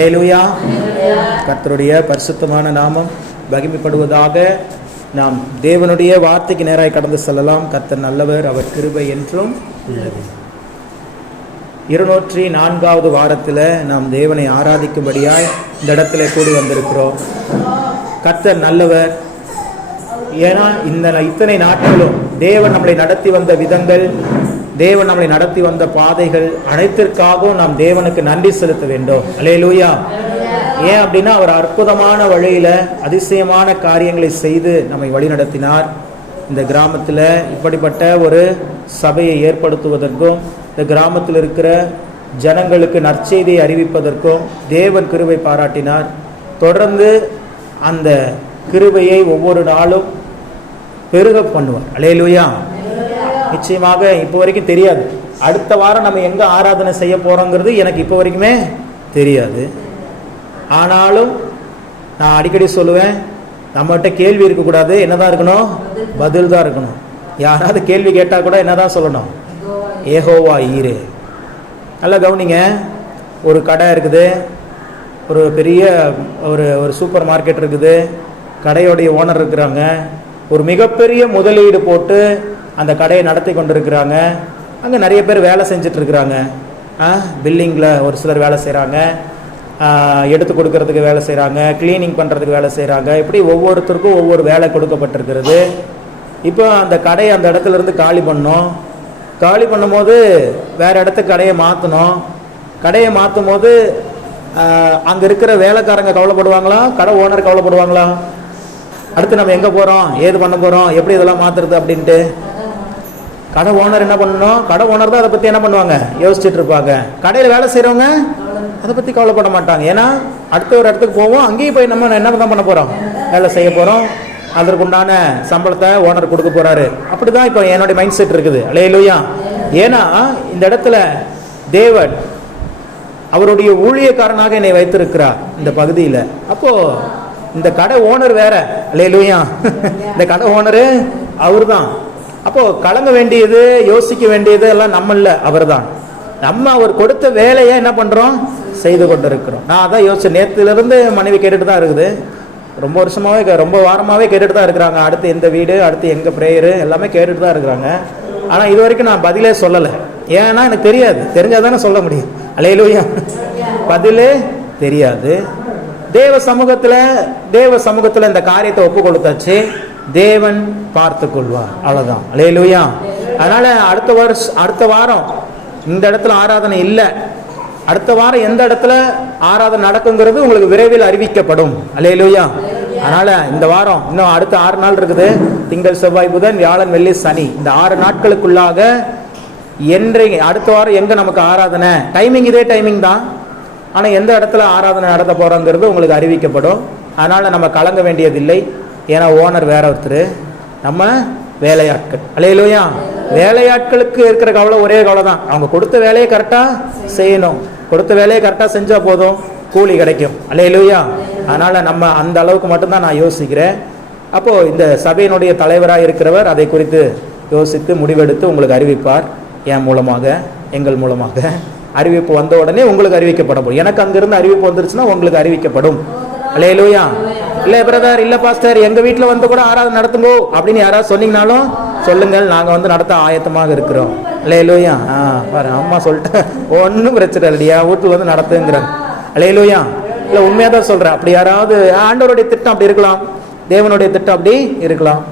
அல்லேலூயா. கர்த்தருடைய பரிசுத்தமான நாமம் மகிமைப்படுவதாக. நாம் தேவனுடைய வார்த்தைக்கு நேராக கடந்து செல்லலாம். கர்த்தர் நல்லவர், அவர் கிருபை என்றும் உள்ளது. 204வது வாரத்தில் நாம் தேவனை ஆராதிக்கும்படியாய் இந்த இடத்துல கூடி வந்திருக்கிறோம். கர்த்தர் நல்லவர். ஏன்னா இத்தனை நாட்களும் தேவன் நம்மளை நடத்தி வந்த விதங்கள், தேவன் நம்மளை நடத்தி வந்த பாதைகள் அனைத்திற்காகவும் நாம் தேவனுக்கு நன்றி செலுத்த வேண்டும். அல்லேலூயா. ஏன் அப்படின்னா அவர் அற்புதமான வழியில அதிசயமான காரியங்களை செய்து நம்மை வழி நடத்தினார். இந்த கிராமத்தில் இப்படிப்பட்ட ஒரு சபையை ஏற்படுத்துவதற்கும் இந்த கிராமத்தில் இருக்கிற ஜனங்களுக்கு நற்செய்தியை அறிவிப்பதற்கும் தேவன் கிருபை பாராட்டினார். தொடர்ந்து அந்த கிருபையை ஒவ்வொரு நாளும் பெருக பண்ணுவார். அல்லேலூயா. நிச்சயமாக இப்போ வரைக்கும் தெரியாது அடுத்த வாரம் நம்ம எங்கே ஆராதனை செய்ய போகிறோங்கிறது எனக்கு இப்போ வரைக்குமே தெரியாது. ஆனாலும் நான் அடிக்கடி சொல்லுவேன், நம்மகிட்ட கேள்வி இருக்கக்கூடாது, என்னதான் இருக்கணும்? பதில் தான் இருக்கணும். யாராவது கேள்வி கேட்டால் கூட என்னதான் சொல்லணும்? யெகோவா ஈரே. நல்லா கவனிங்க. ஒரு கடை இருக்குது, ஒரு பெரிய ஒரு சூப்பர் மார்க்கெட் இருக்குது, கடையோடைய ஓனர் இருக்கிறாங்க, ஒரு மிகப்பெரிய முதலீடு போட்டு அந்த கடையை நடத்தி கொண்டிருக்கிறாங்க. அங்கே நிறைய பேர் வேலை செஞ்சிட்ருக்கிறாங்க. பில்லிங்கில் ஒரு சிலர் வேலை செய்கிறாங்க, எடுத்து கொடுக்கறதுக்கு வேலை செய்கிறாங்க, க்ளீனிங் பண்ணுறதுக்கு வேலை செய்கிறாங்க. இப்படி ஒவ்வொருத்தருக்கும் ஒவ்வொரு வேலை கொடுக்கப்பட்டிருக்கிறது. இப்போ அந்த கடையை அந்த இடத்துல இருந்து காலி பண்ணோம். காலி பண்ணும்போது வேறு இடத்துக்கு கடையை மாற்றணும். கடையை மாற்றும் போது அங்கே இருக்கிற வேலைக்காரங்க கவலைப்படுவாங்களா, கடை ஓனர் கவலைப்படுவாங்களா? அடுத்து நம்ம எங்கே போகிறோம், ஏது பண்ண போகிறோம், எப்படி இதெல்லாம் மாற்றுறது அப்படின்ட்டு கடை ஓனர் என்ன பண்ணணும்? கடை ஓனர் தான் அதை பற்றி என்ன பண்ணுவாங்க, யோசிச்சுட்டு இருப்பாங்க. கடையில் வேலை செய்கிறவங்க அதை பற்றி கவலைப்பட மாட்டாங்க. ஏன்னா அடுத்த ஒரு இடத்துக்கு போவோம், அங்கேயும் போய் நம்ம என்ன தான் பண்ண போகிறோம், வேலை செய்ய போகிறோம், அதற்குண்டான சம்பளத்தை ஓனர் கொடுக்க போகிறாரு. அப்படி தான் இப்போ என்னுடைய மைண்ட் செட் இருக்குது. அல்லேலூயா. ஏன்னா இந்த இடத்துல தேவன் அவருடைய ஊழியக்காரனாக என்னை வைத்திருக்கிறார் இந்த பகுதியில். அப்போது இந்த கடை ஓனர் வேற. அல்லேலூயா. இந்த கடை ஓனரு அவர் தான். அப்போது கலங்க வேண்டியது, யோசிக்க வேண்டியது எல்லாம் நம்ம இல்லை, அவர் தான். நம்ம அவர் கொடுத்த வேலையை என்ன பண்ணுறோம், செய்து கொண்டு இருக்கிறோம். நான் அதான் யோசிச்சேன். நேற்றுலேருந்து மனைவி கேட்டுட்டு தான் இருக்குது, ரொம்ப வருஷமாகவே ரொம்ப வாரமாகவே கேட்டுட்டு தான் இருக்கிறாங்க. அடுத்து எந்த வீடு, அடுத்து எங்கே ப்ரேயரு, எல்லாமே கேட்டுட்டு தான் இருக்கிறாங்க. ஆனால் இது வரைக்கும் நான் பதிலே சொல்லலை. ஏன்னா எனக்கு தெரியாது, தெரிஞ்சால் தானே சொல்ல முடியும். அல்லேலூயா. பதிலே தெரியாது. தேவ சமூகத்தில் இந்த காரியத்தை ஒப்பு கொடுத்தாச்சு, தேவன் பார்த்து கொள்வார். அவ்வளோதான். அல்லேலூயா. அதனால அடுத்த வாரம் இந்த இடத்துல ஆராதனை இல்லை. அடுத்த வாரம் எந்த இடத்துல ஆராதனை நடக்குங்கிறது உங்களுக்கு விரைவில் அறிவிக்கப்படும். அல்லேலூயா. அதனால இந்த வாரம் இன்னும் அடுத்த 6 நாள் இருக்குது. திங்கள், செவ்வாய், புதன், வியாழன், வெள்ளி, சனி. இந்த 6 நாட்களுக்குள்ளாக அடுத்த வாரம் எங்க நமக்கு ஆராதனை, டைமிங் இதே டைமிங் தான். ஆனால் எந்த இடத்துல ஆராதனை நடத்த போகிறோங்கிறது உங்களுக்கு அறிவிக்கப்படும். அதனால் நம்ம கலங்க வேண்டியதில்லை. ஏன்னா ஓனர் வேற ஒருத்தர், நம்ம வேலையாட்கள். அல்லேலூயா. வேலையாட்களுக்கு இருக்கிற கவலை ஒரே கவலை தான், அவங்க கொடுத்த வேலையை கரெக்டாக செய்யணும். கொடுத்த வேலையை கரெக்டாக செஞ்சால் போதும், கூலி கிடைக்கும். அல்லேலூயா. அதனால் நம்ம அந்த அளவுக்கு மட்டும்தான் நான் யோசிக்கிறேன். அப்போது இந்த சபையினுடைய தலைவராக இருக்கிறவர் அதை குறித்து யோசித்து முடிவெடுத்து உங்களுக்கு அறிவிப்பார். என் மூலமாக, எங்கள் மூலமாக அறிவிப்பு வந்த உடனே உங்களுக்கு அறிவிக்கப்படும். எனக்கு அங்கிருந்து அறிவிப்பு வந்துருச்சுன்னா உங்களுக்கு அறிவிக்கப்படும். அல்லேலூயா. இல்லை பிரதர், இல்லை பாஸ்டர், எங்கள் வீட்டில் வந்து கூட ஆராதனை நடத்துங்கோ அப்படின்னு யாராவது சொன்னீங்கனாலும் சொல்லுங்கள், நாங்கள் வந்து நடத்த ஆயத்தமாக இருக்கிறோம். அல்லேலூயா. பாரு, அம்மா சொல்லிட்டேன், ஒன்றும் பிரச்சனை இல்லையா, வீட்டில் வந்து நடத்துங்கிறாங்க. அல்லேலூயா. இல்லை உண்மையாக தான் சொல்கிறேன். அப்படி யாராவது, ஆண்டவருடைய திட்டம் அப்படி இருக்கலாம், தேவனுடைய திட்டம் அப்படி இருக்கலாம்.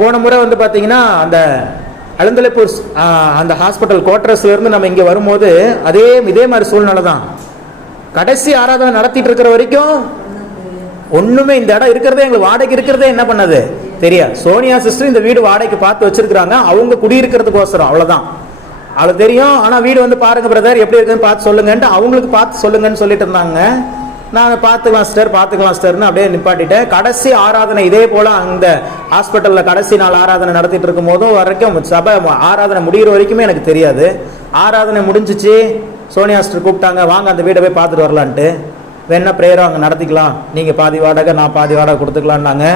போன முறை வந்து பார்த்தீங்கன்னா அந்த அலந்தலைப்பூர் அந்த ஹாஸ்பிட்டல் குவார்டர்ஸ்லேருந்து நம்ம இங்கே வரும்போது இதே மாதிரி சூழ்நிலை தான். கடைசி ஆராதனை நடத்திட்டு இருக்கிற வரைக்கும் ஒன்றுமே, இந்த இடம் இருக்கிறதே எங்களுக்கு வாடகைக்கு இருக்கிறதே என்ன பண்ணது தெரியாது. சோனியா சிஸ்டர் இந்த வீடு வாடகைக்கு பார்த்து வச்சிருக்கிறாங்க, அவங்க குடியிருக்கிறதுக்கோசரம், அவ்வளோதான். அவளுக்கு தெரியும். ஆனால் வீடு வந்து பாருங்க பிரதர், எப்படி இருக்குன்னு பார்த்து சொல்லுங்கன்ட்டு அவங்களுக்கு பார்த்து சொல்லுங்கன்னு சொல்லிட்டு இருந்தாங்க. நான் பார்த்துக்கலாம் சிஸ்டர்னு அப்படியே நிப்பாட்டிட்டேன். கடைசி ஆராதனை இதே போல் அந்த ஹாஸ்பிட்டலில் கடைசி நாள் ஆராதனை நடத்திட்டு இருக்கும் போதும் வரைக்கும் சபை ஆராதனை முடிகிற வரைக்குமே எனக்கு தெரியாது. ஆராதனை முடிஞ்சிச்சு, சோனியா சிஸ்டர் கூப்பிட்டாங்க, வாங்க அந்த வீடை போய் பார்த்துட்டு வரலான்ட்டு. வேணா ப்ரேயரும் அங்கே நடத்திக்கலாம், நீங்கள் பாதி வாடகை நான் பாதி வாடகை கொடுத்துக்கலான்னாங்க.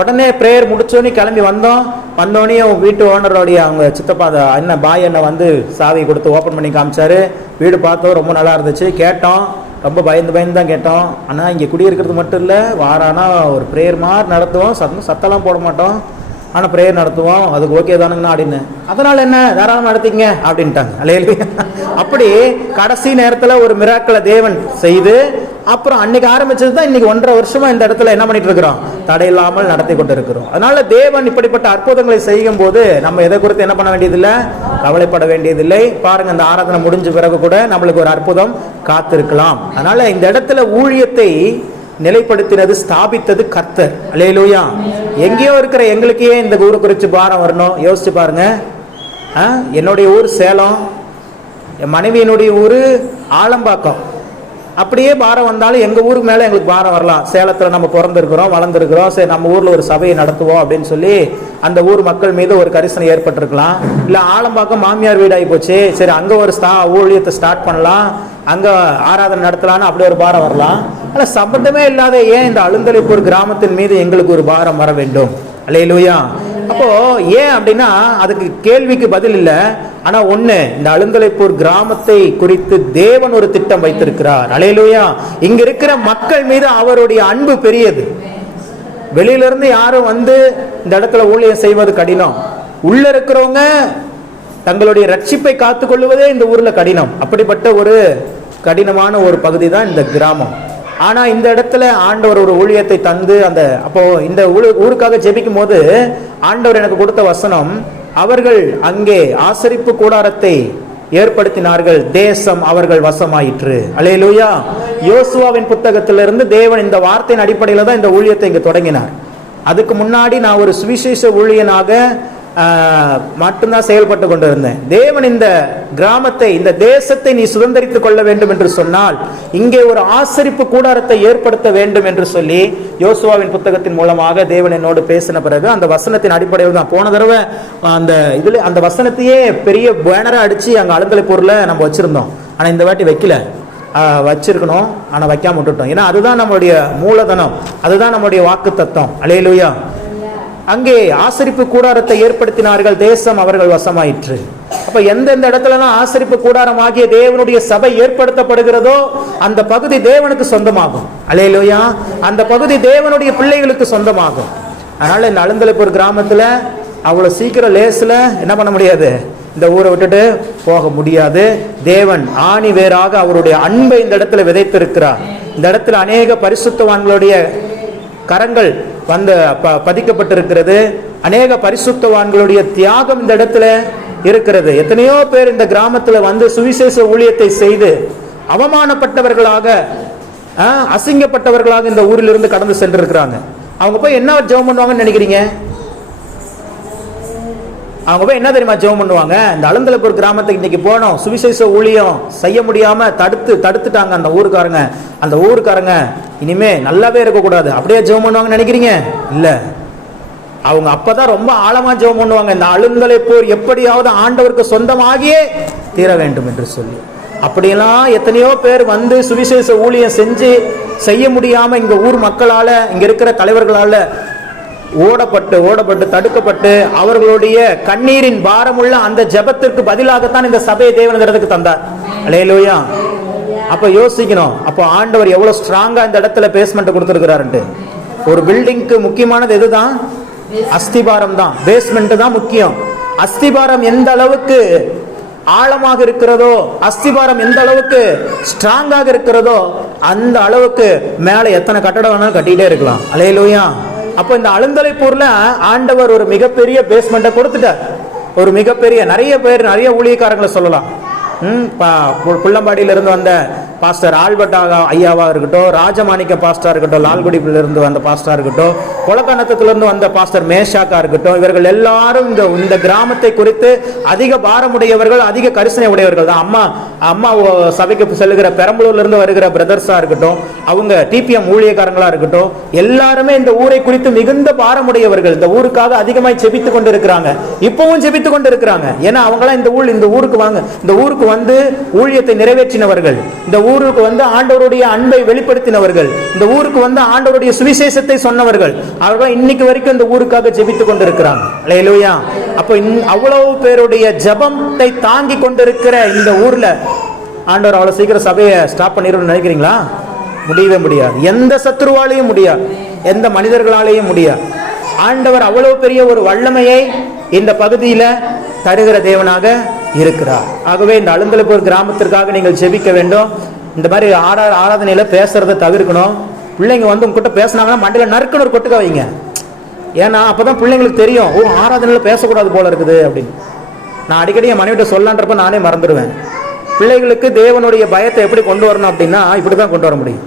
உடனே ப்ரேயர் முடிச்சோன்னே கிளம்பி வந்தோடனே வீட்டு ஓனரோடைய அவங்க சித்தப்பா அண்ணன் பாய் அண்ணன் வந்து சாவி கொடுத்து ஓப்பன் பண்ணி காமிச்சாரு. வீடு பார்த்தோம், ரொம்ப நல்லா இருந்துச்சு. கேட்டோம், ரொம்ப பயந்து தான் கேட்டோம். ஆனால் இங்கே குடியிருக்கிறது மட்டும் இல்லை, வாரானா ஒரு ப்ரேயர் மாதிரி நடத்துவோம், சத்தெல்லாம் போட மாட்டோம், ஆனால் ப்ரேயர் நடத்துவோம், அதுக்கு ஓகே தானுங்கண்ணா அப்படின்னு. அதனால் என்ன, தாராளமாக நடத்திங்க அப்படின்ட்டாங்க. அல்லேலூயா. அப்படி கடைசி நேரத்தில் ஒரு மிராக்களை தேவன் செய்து அப்புறம் அன்னைக்கு ஆரம்பிச்சது தான் இன்னைக்கு 1.5 வருஷமா இந்த இடத்துல என்ன பண்ணிட்டு இருக்கிறோம், தடையில்லாமல் நடத்தி கொண்டு இருக்கிறோம். அதனால தேவன் இப்படிப்பட்ட அற்புதங்களை செய்யும் போது நம்ம எதை குறித்து என்ன பண்ண வேண்டியதில்லை, கவலைப்பட வேண்டியதில்லை. பாருங்க, இந்த ஆராதனை முடிஞ்ச பிறகு கூட நம்மளுக்கு ஒரு அற்புதம் காத்திருக்கலாம். அதனால இந்த இடத்துல ஊழியத்தை நிலைப்படுத்தினது, ஸ்தாபித்தது கர்த்தர். அல்லேலூயா. எங்கேயோ இருக்கிற எங்களுக்கே இந்த ஊரை குறித்து பாரம் வரணும். யோசிச்சு பாருங்க. என்னுடைய ஊர் சேலம், என் மனைவியினுடைய ஊர் ஆலம்பாக்கம். அப்படியே பாரம் வந்தாலும் எங்கள் ஊருக்கு மேலே எங்களுக்கு பாரம் வரலாம். சேலத்தில் நம்ம பிறந்திருக்கிறோம், வளர்ந்துருக்கிறோம், சரி நம்ம ஊரில் ஒரு சபையை நடத்துவோம் அப்படின்னு சொல்லி அந்த ஊர் மக்கள் மீது ஒரு கரிசனை ஏற்பட்டிருக்கலாம். இல்லை ஆலம்பாக்கம் மாமியார் வீடு ஆகி போச்சு, சரி அங்கே ஒரு ஊழியத்தை ஸ்டார்ட் பண்ணலாம், அங்கே ஆராதனை நடத்தலான்னு அப்படி ஒரு பாரம் வரலாம். ஆனால் சம்பந்தமே இல்லாத ஏன் இந்த அழுந்தலைப்பூர் கிராமத்தின் மீது எங்களுக்கு ஒரு பாரம் வர வேண்டும்? அல்லேலூயா. அப்போ ஏன் அப்படின்னா அதுக்கு கேள்விக்கு பதில் இல்லை. ஆனா ஒண்ணு, இந்த அழுந்தலைப்பூர் கிராமத்தை குறித்து தேவன் ஒரு திட்டம் வைத்திருக்கிறார். அல்லேலூயா. இங்க இருக்கிற மக்கள் மீது அவருடைய அன்பு பெரியது. வெளியிலிருந்து யாரும் வந்து இந்த இடத்துல ஊழியம் செய்வது கடினம். உள்ள இருக்கிறவங்க தங்களுடைய ரட்சிப்பை காத்துக் கொள்வதே இந்த ஊர்ல கடினம். அப்படிப்பட்ட ஒரு கடினமான ஒரு பகுதி தான் இந்த கிராமம். ஆனா இந்த இடத்துல ஆண்டவர் ஒரு ஊழியத்தை தந்து அப்போ இந்த ஊருக்காக ஜெபிக்கும் போது ஆண்டவர் எனக்கு கொடுத்த வசனம், அவர்கள் அங்கே ஆசரிப்பு கூடாரத்தை ஏற்படுத்தினார்கள், தேசம் அவர்கள் வசமாயிற்று. அல்லேலூயா. யோசுவாவின் புத்தகத்திலிருந்து தேவன் இந்த வார்த்தையின் அடிப்படையில தான் இந்த ஊழியத்தை இங்க தொடங்கினார். அதுக்கு முன்னாடி நான் ஒரு சுவிசேஷ ஊழியனாக மட்டும்தான் செயல்பட்டு கொண்டிருந்தேன். தேவன் இந்த கிராமத்தை, இந்த தேசத்தை நீ சுதந்திரித்துக் கொள்ள வேண்டும் என்று சொன்னால் இங்கே ஒரு ஆசரிப்பு கூடாரத்தை ஏற்படுத்த வேண்டும் என்று சொல்லி யோசுவாவின் புத்தகத்தின் மூலமாக தேவன் என்னோடு பேசின பிறகு அந்த வசனத்தின் அடிப்படையில் தான் போன தடவை அந்த வசனத்தையே பெரிய பேனரா அடிச்சு அங்க அழுந்தலைப்பூர்ல நம்ம வச்சிருந்தோம். ஆனா இந்த வாட்டி வைக்கல, வச்சிருக்கணும், ஆனா வைக்காம விட்டுட்டோம். ஏன்னா அதுதான் நம்முடைய மூலதனம், அதுதான் நம்முடைய வாக்கு தத்துவம். அல்லேலூயா. அங்கே ஆசரிப்பு கூடாரத்தை ஏற்படுத்தினார்கள், தேசம் அவர்கள் வசமாயிற்று. அப்ப எந்தெந்த இடத்துலலாம் ஆசரிப்பு கூடாரம் ஆகிய தேவனுடைய சபை ஏற்படுத்தப்படுகிறதோ அந்த பகுதி தேவனுக்கு சொந்தமாகும். அல்லேலூயா. அந்த பகுதி தேவனுடைய பிள்ளைகளுக்கு சொந்தமாகும். அதனால இந்த அழுந்தலைப்பூர் கிராமத்துல அவ்வளவு சீக்கிரம் லேஸ்ல என்ன பண்ண முடியாது, இந்த ஊரை விட்டுட்டு போக முடியாது. தேவன் ஆணி வேறாக அவருடைய அன்பை இந்த இடத்துல விதைத்திருக்கிறார். இந்த இடத்துல அநேக பரிசுத்தவான்களுடைய கரங்கள் வந்து பதிக்கப்பட்டிருக்கிறது. அநேக பரிசுத்தவான்களுடைய தியாகம் இந்த இடத்துல இருக்கிறது. எத்தனையோ பேர் இந்த கிராமத்துல வந்து சுவிசேஷ ஊழியத்தை செய்து அவமானப்பட்டவர்களாக, அசிங்கப்பட்டவர்களாக இந்த ஊரிலிருந்து கடந்து சென்றிருக்கிறாங்க. அவங்க போய் என்ன ஜெபம் பண்ணுவாங்கன்னு நினைக்கிறீங்க? அவங்க போய் என்ன தெரியுமா ஜெபம் பண்ணுவாங்க? இந்த அழுந்தலைப்பூர் கிராமத்துக்கு இன்னைக்கு போனோம், சுவிசேஷ ஊழியம் செய்ய முடியாம தடுத்துட்டாங்க அந்த ஊருக்காரங்க. அந்த ஊருக்காரங்க இனிமே நல்லாவே இருக்கக்கூடாது, அப்படியே ஜெபம் பண்ணுவாங்கன்னு நினைக்கிறீங்க? இல்ல, அவங்க அப்பதான் ரொம்ப ஆழமா ஜெபம் பண்ணுவாங்க. இந்த அழுந்தலைப்பூர் எப்படியாவது ஆண்டவருக்கு சொந்தமாகியே தீர வேண்டும் என்று சொல்லி. அப்படியெல்லாம் எத்தனையோ பேர் வந்து சுவிசேஷ ஊழியம் செய்ய முடியாம இங்க ஊர் மக்களால, இங்க இருக்கிற தலைவர்களால ஓடப்பட்டு தடுக்கப்பட்டு அவர்களுடைய கண்ணீரின் பாரமுள்ள அந்த ஜெபத்திற்கு பதிலாகத்தான் இந்த சபையை தேவன் இடத்துக்கு தந்தார். அல்லேலூயா. அப்ப யோசிக்கணும், அப்போ ஆண்டவர் எவ்வளவு ஸ்ட்ராங்கா இந்த இடத்துல பேஸ்மெண்ட் கொடுத்திருக்கிறாரு. ஒரு பில்டிங்க்கு முக்கியமானது எதுதான்? அஸ்திபாரம் தான், பேஸ்மெண்ட் தான் முக்கியம். அஸ்திபாரம் எந்த அளவுக்கு ஆழமாக இருக்கிறதோ, அஸ்திபாரம் எந்த அளவுக்கு ஸ்ட்ராங்காக இருக்கிறதோ அந்த அளவுக்கு மேல எத்தனை கட்டடம் வேணாலும் கட்டிட்டே இருக்கலாம். அல்லேலூயா. அப்போ இந்த அழுந்தலைப்பூர்ல ஆண்டவர் ஒரு மிகப்பெரிய பேஸ்மெண்ட்டை கொடுத்துட்டார். ஒரு மிகப்பெரிய நிறைய ஊழியக்காரங்களை சொல்லலாம். புள்ளம்பாடியிலிருந்து வந்த பாஸ்டர் ஆல்பர்ட் ஐயாவா இருக்கட்டும், ராஜமாணிக்க பாஸ்டா இருக்கட்டும், லால்குடியிலிருந்து வந்த பாஸ்டா இருக்கட்டும், கொலக்கணத்திலிருந்து வந்த பாஸ்டர் மேஷாக்கா இருக்கட்டும், இவர்கள் எல்லாரும் இந்த கிராமத்தை குறித்து அதிக பாரமுடையவர்கள், அதிக கரிசனை உடையவர்கள் தான். அம்மா சபைக்கு செல்லுகிற பெரம்பலூர்ல இருந்து வருகிற பிரதர்ஸா இருக்கட்டும், அவங்க டிபிஎம் ஊழியக்காரங்களா இருக்கட்டும், எல்லாருமே இந்த ஊரை குறித்து மிகுந்த பாரமுடையவர்கள். இந்த ஊருக்காக அதிகமாய் செபித்துக் கொண்டு இருக்கிறாங்க, இப்பவும் செபித்துக் கொண்டு இருக்கிறாங்க. ஏன்னா அவங்களாம் இந்த ஊருக்கு வந்து ஊழியத்தை நிறைவேற்றினவர்கள், இந்த ஊருக்கு வந்து ஆண்டவருடைய அன்பை வெளிப்படுத்தினவர்கள், இந்த ஊருக்கு வந்து ஆண்டவருடைய சுவிசேஷத்தை சொன்னவர்கள், அவர்கள் இன்னைக்கு வரைக்கும் இந்த ஊருக்காக ஜெபித்து கொண்டிருக்கிறாங்க. அல்லேலூயா. அப்போ அவ்வளவு பேருடைய ஜெபத்தை தாங்கி கொண்டிருக்கிற இந்த ஊர்ல ஆண்டவர் அவ்வளவு சீக்கிரம் சபையை ஸ்டாப் பண்ணிடணும்னு நினைக்கிறீங்களா? முடியவே முடியாது. எந்த சத்துருவாலையும் முடியாது, எந்த மனிதர்களாலேயும் முடியாது. ஆண்டவர் அவ்வளவு பெரிய ஒரு வல்லமையை இந்த பகுதியில தருகிற தேவனாக இருக்கிறார். ஆகவே இந்த அழுந்தலப்பூர் கிராமத்திற்காக நீங்கள் ஜெபிக்க வேண்டும். இந்த மாதிரி ஆராதனையில பேசுறதை தவிர்க்கணும். பிள்ளைங்க வந்து உங்ககிட்ட பேசினாங்கன்னா மண்டையில நறுக்குன்னு ஒரு கொட்டுக்க வைங்க. ஏன்னா அப்பதான் பிள்ளைங்களுக்கு தெரியும், ஓ ஆராதனையில பேசக்கூடாது போல இருக்குது அப்படின்னு. நான் அடிக்கடி என் மனைவிட்ட சொல்லலான்றப்ப நானே மறந்துடுவேன். பிள்ளைகளுக்கு தேவனுடைய பயத்தை எப்படி கொண்டு வரணும் அப்படின்னா இப்படிதான் கொண்டு வர முடியும்.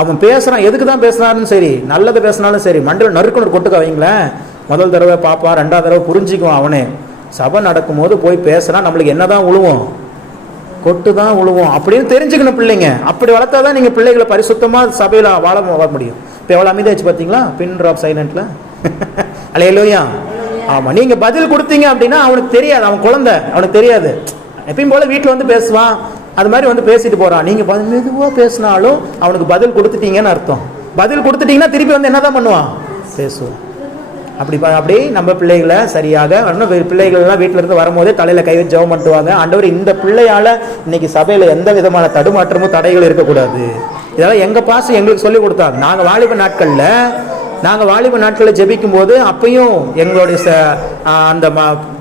அவன் பேசுறான், எதுக்கு தான் பேசினாலும் சரி, நல்லது பேசினாலும் சரி, மண்டையில் நறுக்குன்னு ஒரு கொட்டுக்க வைங்களேன். முதல் தடவை பாப்பா, ரெண்டாவது தடவை புரிஞ்சுக்குவான். அவனே சபை நடக்கும் போது போய் பேசுறான், நம்மளுக்கு என்னதான் உழுவோம், கொட்டு தான் உழுவோம் அப்படின்னு தெரிஞ்சுக்கணும் பிள்ளைங்க. அப்படி வளர்த்தாதான் நீங்க பிள்ளைகளை பரிசுத்தமா சபையில வாழ முடியும். இப்போ எவ்வளவு அமைதியாச்சு பார்த்தீங்களா? பின் ட்ராப் சைலண்ட்ல. அல்லேலூயா. ஆமா, நீங்க பதில் கொடுத்தீங்க அப்படின்னா அவனுக்கு தெரியாது, அவன் குழந்தை, அவனுக்கு தெரியாது. எப்பயும் போல வீட்டில் வந்து பேசுவான், அது மாதிரி வந்து பேசிட்டு போறான். நீங்க மெதுவா பேசினாலும் அவனுக்கு பதில் கொடுத்துட்டீங்கன்னு அர்த்தம். பதில் கொடுத்துட்டீங்கன்னா திருப்பி வந்து என்னதான் பண்ணுவான், பேசுவான். அப்படி நம்ம பிள்ளைகளை சரியாக வரணும். பிள்ளைகள் எல்லாம் வீட்டில இருந்து வரும்போதே தலையில கை வச்சு ஜெபம் பண்ணுவாங்க. ஆண்டவர், இந்த பிள்ளையால இன்னைக்கு சபையில எந்த விதமான தடுமாற்றமும் தடைகள் இருக்கக்கூடாது. இதெல்லாம் எங்க பாசம் எங்களுக்கு சொல்லி கொடுத்தாங்க. நாங்கள் வாலிப நாட்களில் ஜெபிக்கும் போது அப்பையும் எங்களுடைய அந்த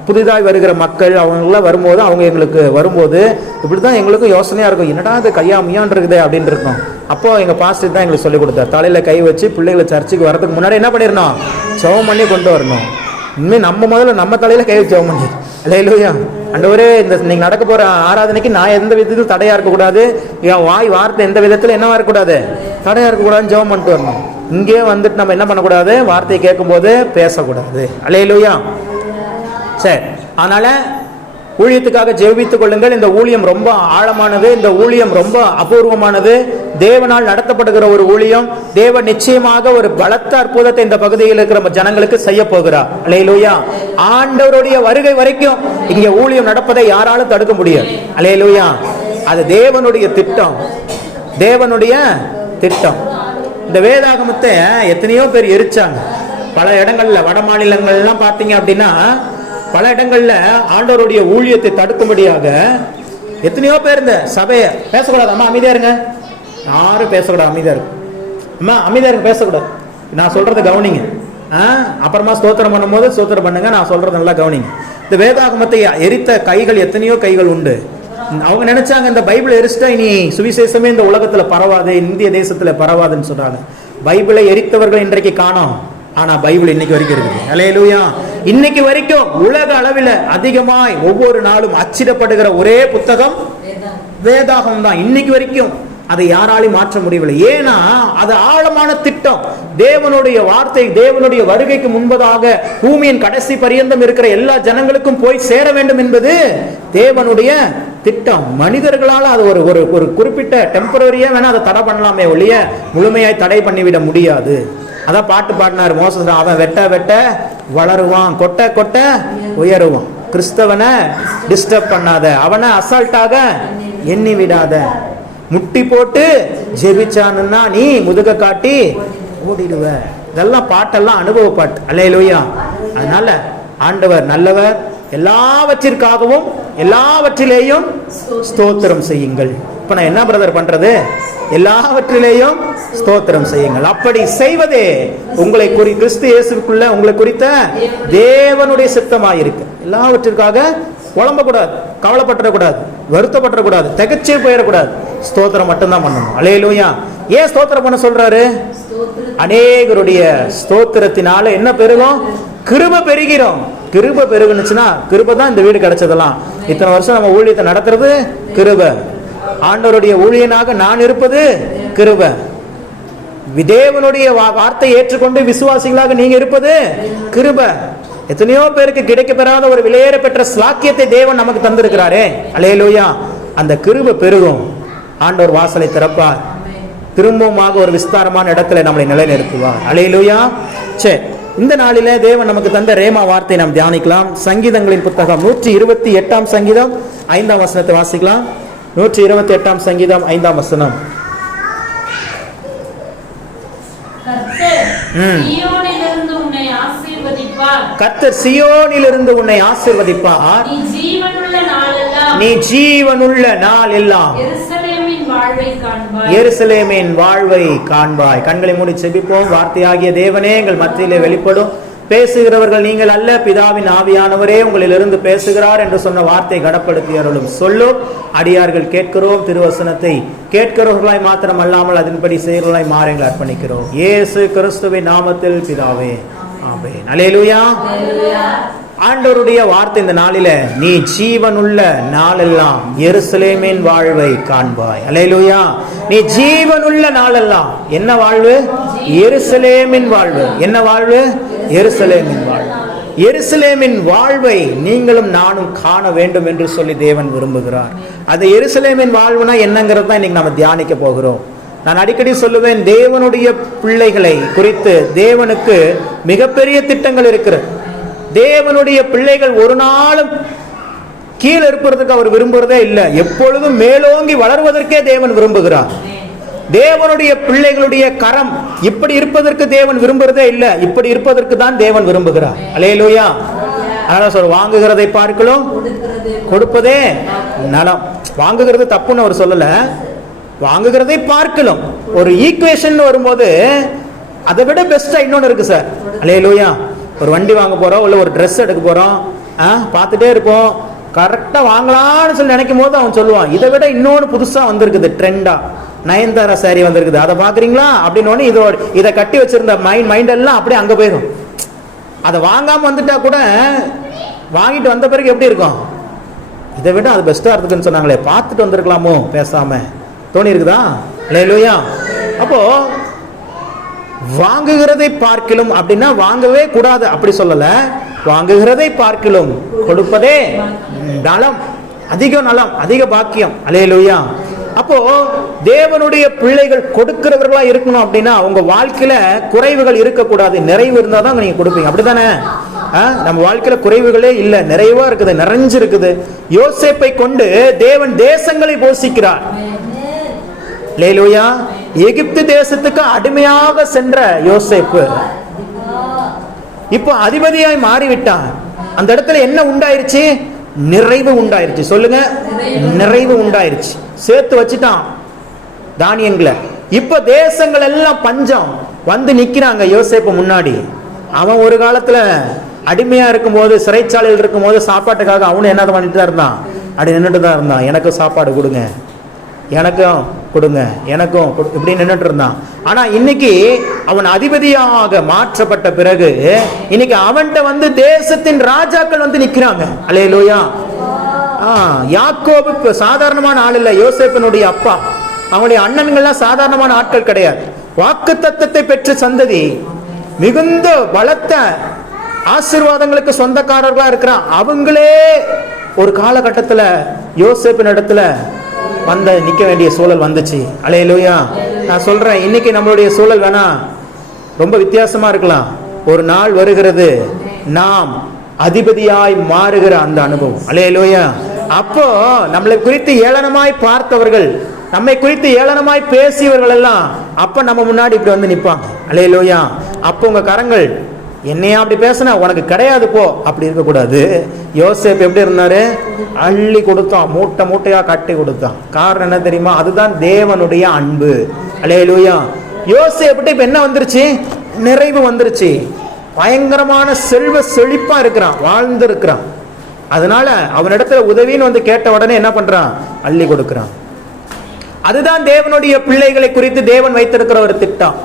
புதிதாக வருகிற மக்கள் அவங்களாம் வரும்போது அவங்க எங்களுக்கு வரும்போது இப்படி தான் எங்களுக்கும் யோசனையாக இருக்கும், என்னடா அது கையாமையான் இருக்குது அப்படின்னு இருக்கும். அப்போ எங்கள் பாஸ்டர் தான் எங்களுக்கு சொல்லிக் கொடுத்தார், தலையில் கை வச்சு பிள்ளைகளை சர்ச்சுக்கு வரதுக்கு முன்னாடி என்ன பண்ணிடணும், ஜெபம் பண்ணி கொண்டு வரணும். இனிமேல் நம்ம முதல்ல நம்ம தலையில் கை வச்சு ஜெபம் பண்ணி, அல்லேலூயா. ஆண்டவரே, இந்த நீங்கள் நடக்க போகிற ஆராதனைக்கு நான் எந்த விதத்திலும் தடையாக இருக்கக்கூடாது, என் வார்த்தை எந்த விதத்தில் என்னவா இருக்கக்கூடாது, தடையாக இருக்கக்கூடாதுன்னு ஜெபம் பண்ணிட்டு வரணும். இங்கே வந்துட்டு நம்ம என்ன பண்ணக்கூடாது, வார்த்தையை கேட்கும் போது பேசக்கூடாது. அல்லேலூயா. சரி, அதனால ஊழியத்துக்காக ஜெபித்துக் கொள்ளுங்கள். இந்த ஊழியம் ரொம்ப ஆழமானது, இந்த ஊழியம் ரொம்ப அபூர்வமானது, தேவனால் நடத்தப்படுகிற ஒரு ஊழியம். தேவன் நிச்சயமாக ஒரு பலத்த அற்புதத்தை இந்த பகுதியில் இருக்கிற ஜனங்களுக்கு செய்ய போகிறார். அல்லேலூயா. ஆண்டவருடைய வருகை வரைக்கும் இங்க ஊழியம் நடப்பதை யாராலும் தடுக்க முடியாது. அல்லேலூயா. அது தேவனுடைய திட்டம், தேவனுடைய திட்டம். இந்த வேதாகமத்தை எத்தனையோ பேர் எரிச்சாங்க. பல இடங்கள்ல, வட மாநிலங்கள்லாம் பார்த்தீங்க அப்படின்னா பல இடங்கள்ல ஆண்டவருடைய ஊழியத்தை தடுக்கும்படியாக எத்தனையோ பேர் இந்த சபையை பேசக்கூடாது, அம்மா அமைதியா இருங்க, யாரும் பேசக்கூடாது, அமைதியா இருக்கு, அம்மா அமைதியா இருங்க, பேசக்கூடாது, நான் சொல்றதை கவனிங்க, அப்புறமா ஸ்தோத்திரம் பண்ணும்போது ஸ்தோத்திரம் பண்ணுங்க, நான் சொல்றதை நல்லா கவனிங்க. இந்த வேதாகமத்தை எரித்த கைகள் எத்தனையோ கைகள் உண்டு. அவங்க நினைச்சாங்க இந்த பைபிளை எரிச்சிட்டா இனி சுவிசேஷமே இந்த உலகத்துல பரவாது, இந்திய தேசத்துல பரவாதுன்னு சொல்றாங்க. பைபிளை எரித்தவர்கள் இன்றைக்கு காணோம், ஆனா பைபிள் இன்னைக்கு வரைக்கும் இருக்குது. அல்லேலூயா. இன்னைக்கு வரைக்கும் உலக அளவில் அதிகமாய் ஒவ்வொரு நாளும் அச்சிடப்படுகிற ஒரே புத்தகம் வேதாகம் தான். இன்னைக்கு வரைக்கும் அதை யாராலையும் மாற்ற முடியவில்லை. ஏன்னா அது ஆழமான திட்டம். தேவனுடைய வார்த்தை தேவனுடைய வருகைக்கு முன்பதாக பூமியின் கடைசி பரியந்தம் இருக்கிற எல்லா ஜனங்களுக்கும் போய் சேர வேண்டும் என்பது தேவனுடைய திட்டம். மனிதர்களால் அது ஒரு குறிப்பிட்ட டெம்பரரியா வேணா அதை தடை பண்ணலாமே ஒழிய முழுமையாய் தடை பண்ணிவிட முடியாது. அதான் பாட்டு பாடினார் மோசஸ், அவன் வெட்ட வெட்ட வளருவான், கொட்ட கொட்ட உயருவான். கிறிஸ்தவனை டிஸ்டர்ப் பண்ணாத, அவனை அசால்ட்டாக எண்ணி விடாத. முட்டி போட்டு ஜெபிச்சானுன்னா நீ முதுக காட்டி ஓடிடுவ. இதெல்லாம் பாட்டெல்லாம் அனுபவ பாட்டு. அல்லேலூயா. அதனால ஆண்டவர் நல்லவர், எல்லாவற்றிற்காகவும் எல்லாவற்றிலேயும் ஸ்தோத்திரம் செய்யுங்கள். இப்ப நான் என்ன பிரதர் பண்றது, எல்லாவற்றிலேயும் ஸ்தோத்திரம் செய்யுங்கள். அப்படி செய்வதே உங்களை கிறிஸ்து இயேசுக்குள்ள உங்களை குறித்த தேவனுடைய சித்தமாயிருக்கு. எல்லாவற்றிற்காக குழம்பக்கூடாது, கவலைப்பட்டுறக்கூடாது, வருத்தப்பட்டுறக்கூடாது, திகச்சே போயிடக்கூடாது. ஸ்தோத்திரம் மட்டும்தான் பண்ணணும். அல்லேலூயா. ஏன் ஸ்தோத்திரம் பண்ண சொல்றாரு? அநேகருடைய ஸ்தோத்திரத்தினால என்ன பெருகும்? கிருபை பெருகிறோம். கிருபை பெருகுனுச்சுன்னா, கிருபை தான் இந்த வீடு கிடைச்சதெல்லாம். இத்தனை வருஷம் நம்ம ஊழியத்தை நடத்துறது கிருபை. ஆண்டவருடைய ஊழியனாக நான் இருப்பது கிருபை. தேவனுடைய வார்த்தை ஏற்றுக்கொண்டு விசுவாசிகளாக நீங்க இருப்பது கிருபை. எத்தனையோ பேருக்கு கிடைக்க பெறாத ஒரு விலையேற பெற்ற ஸ்லாக்கியத்தை தேவன் நமக்கு தந்திருக்கிறாரே. அல்லேலூயா. அந்த கிருபை பெருகும். ஆண்டவர் வாசலை திறப்பார், திரும்பவுமாக ஒரு விஸ்தாரமான இடத்துல நம்மளை நிலைநிறுத்துவார். அல்லேலூயா. சரி, இந்த நாளிலே தேவன் நமக்கு தந்த ரேமா வார்த்தை நாம் தியானிக்கலாம். சங்கீதங்களின் புத்தகம் 128 சங்கீதம் 5 வசனத்தை வாசிக்கலாம். 128 சங்கீதம் 5ஆம் வசனம். கர்த்தர் சீயோனிலிருந்து உன்னை ஆசீர்வதிப்பார். நீ ஜீவனுள்ள நாள் எல்லாம் எருசலேமின் வாழ்வை காண்பாய். கண்களை மூடி செபிப்போம். வார்த்தையாகிய தேவனே எங்கள் மத்தியிலே வெளிப்படும். பேசுகிறவர்கள் நீங்கள் அல்ல, பிதாவின் ஆவியானவரே உங்களிலிருந்து பேசுகிறார் என்று சொன்ன வார்த்தை கனப்படுத்தி அருளும். சொல்லும் அடியார்கள் கேட்கிறோம். திருவசனத்தை கேட்கிறவர்களாய் மாத்திரம் அல்லாமல் அதன்படி செயல்களாய் மாறங்களை அர்ப்பணிக்கிறோம். இயேசு கிறிஸ்துவின் நாமத்தில் பிதாவே, ஆமென். அல்லேலூயா. ஆண்டவருடைய வார்த்தை இந்த நாளில, நீ ஜீவனுள்ள நாளெல்லாம் எருசலேமின் வாழ்வை காண்பாய். அல்லேலூயா. நீ ஜீவனுள்ள நாளெல்லாம் என்ன வாழ்வு? எருசலேமின் வாழ்வு. என்ன வாழ்வு? எருசலேமின் வாழ்வு. எருசலேமின் வாழ்வை நீங்களும் நானும் காண வேண்டும் என்று சொல்லி தேவன் விரும்புகிறார். அது எருசலேமின் வாழ்வுனா என்னங்கிறது தான் இன்னைக்கு நம்ம தியானிக்க போகிறோம். நான் அடிக்கடி சொல்லுவேன், தேவனுடைய பிள்ளைகளை குறித்து தேவனுக்கு மிகப்பெரிய திட்டங்கள் இருக்கிறது. தேவனுடைய பிள்ளைகள் ஒரு நாளும் கீழே இருப்பதற்கு அவர் விரும்புறதே இல்லை. எப்பொழுதும் மேலோங்கி வளர்வதற்கே தேவன் விரும்புகிறார். தேவனுடைய பிள்ளைகளுடைய கரம் இப்படி இருப்பதற்கு தேவன் விரும்புறதே இல்லை, இப்படி இருப்பதற்கு தான் தேவன் விரும்புகிறார். அல்லேலூயா. அதான் சொல்ற, வாங்குகிறதை பார்க்கலாம் கொடுப்பதே நலம். வாங்குகிறது தப்புன்னு அவர் சொல்லல, வாங்குகிறதை பார்க்கலாம். ஒரு ஈக்குவேஷன் வரும்போது அதை விட பெஸ்டா இன்னொன்னு இருக்கு சார். அல்லேலூயா. ஒரு வண்டி வாங்க போறோம், இல்ல ஒரு ட்ரெஸ் எடுக்க போறோம், பார்த்துட்டே இருப்போம். கரெக்டா வாங்கலாம்னு சொல்லி நினைக்கும் போது அவன் சொல்லுவான், இதை விட இன்னொன்று புதுசா வந்திருக்குது, ட்ரெண்டா நயன்தாரா சாரி வந்திருக்குது, அதை பாக்குறீங்களா அப்படின்னு. இதை கட்டி வச்சிருந்த மைண்ட் எல்லாம் அப்படியே அங்க போயிடும். அதை வாங்காம வந்துட்டா கூட வாங்கிட்டு வந்த பிறகு எப்படி இருக்கும்? இதை விட அது பெஸ்டா இருக்குன்னு சொன்னாங்களே, பார்த்துட்டு வந்திருக்கலாமோ பேசாம தோணி இருக்குதா? அல்லேலூயா. அப்போ வாங்குகிறதை பார்க்கலும் அப்படின்னா வாங்கவே கூடாது அப்படி சொல்லல. வாங்குகிறதை பார்க்கலும் கொடுப்பதே நலம், அதிக நலம், அதிக பாக்கியம். அல்லேலூயா. அப்போ தேவனுடைய பிள்ளைகள் கொடுக்கிறவர்களா இருக்கணும் அப்படின்னா அவங்க வாழ்க்கையில குறைவுகள் இருக்கக்கூடாது, நிறைவு இருந்தா தான் நீங்க கொடுப்பீங்க. அப்படித்தானே? நம்ம வாழ்க்கையில குறைவுகளே இல்லை, நிறைவா இருக்குது, நிறைஞ்சிருக்குது. யோசேப்பை கொண்டு தேவன் தேசங்களை போஷிக்கிறார். அல்லேலூயா. எகிப்து தேசத்துக்கு அடிமையாக சென்ற யோசேப்பு இப்போ அதிபதியாய் மாறிவிட்டான். அந்த இடத்துல என்ன உண்டாயிருச்சு? நிறைவு உண்டாயிருச்சு. சொல்லுங்க, நிறைவு உண்டாயிருச்சு. சேர்த்து வச்சுட்டான் தானியங்களை. இப்ப தேசங்கள் எல்லாம் பஞ்சம் வந்து நிக்கிறாங்க யோசேப்பு முன்னாடி. அவன் ஒரு காலத்துல அடிமையா இருக்கும் போது, சிறைச்சாலையில் இருக்கும் போது சாப்பாட்டுக்காக அவனு என்ன பண்ணிட்டு தான் இருந்தான், அப்படி நின்றுட்டு தான் இருந்தான். எனக்கு சாப்பாடு கொடுங்க, எனக்கும் கொடுங்க, எனக்கும் இப்படி நின்றுட்டு இருந்தான். ஆனா இன்னைக்கு அவன் அதிபதியாக மாற்றப்பட்ட பிறகு இன்னைக்கு அவன்கிட்ட வந்து தேசத்தின் ராஜாக்கள் வந்து நிக்கிறாங்க. அல்லேலூயா. யாக்கோபு சாதாரணமான ஆள் இல்ல. யோசேப்பினுடைய அப்பா, அவனுடைய அண்ணன்கள்லாம் சாதாரணமான ஆட்கள் கிடையாது. வாக்கு தத்தத்தை பெற்ற சந்ததி, மிகுந்த பலத்த ஆசீர்வாதங்களுக்கு சொந்தக்காரர்களா இருக்கிறான். அவங்களே ஒரு காலகட்டத்துல யோசேப்பின் இடத்துல வந்த நிக்க வேண்டிய சூழல் வந்துச்சு. அல்லேலூயா. நான் சொல்றேன், இன்னைக்கு நம்மளுடைய சூழல் வேணா ரொம்ப வித்தியாசமா இருக்கலாம். ஒரு நாள் வருகிறது நாம் அதிபதியாய் மாறுகிற அந்த அனுபவம். அல்லேலூயா. அப்போ நம்மளை குறித்து ஏளனமாய் பார்த்தவர்கள், நம்மை குறித்து ஏளனமாய் பேசியவர்கள் எல்லாம் அப்ப நம்ம முன்னாடி இப்படி வந்து நிற்பாங்க. அல்லேலூயா. அப்போ உங்க கரங்கள், என்னையா அப்படி பேசினா உனக்கு கிடையாது போ, அப்படி இருக்கக்கூடாது. யோசேப்பு எப்படி இருந்தாரு? அள்ளி கொடுத்தான், மூட்டை மூட்டையா கட்டி கொடுத்தான். காரணம் என்ன தெரியுமா? அதுதான் தேவனுடைய அன்பு. அல்லேலூயா. யோசேப்பு இப்ப என்ன வந்துருச்சு? நிறைவு வந்துருச்சு. பயங்கரமான செல்வ செழிப்பா இருக்கிறான், வாழ்ந்து இருக்கிறான். அதனால அவனிடத்துல உதவின்னு வந்து கேட்ட உடனே என்ன பண்றான்? அள்ளி கொடுக்கிறான். அதுதான் தேவனுடைய பிள்ளைகளை குறித்து தேவன் வைத்திருக்கிற ஒரு திட்டம்.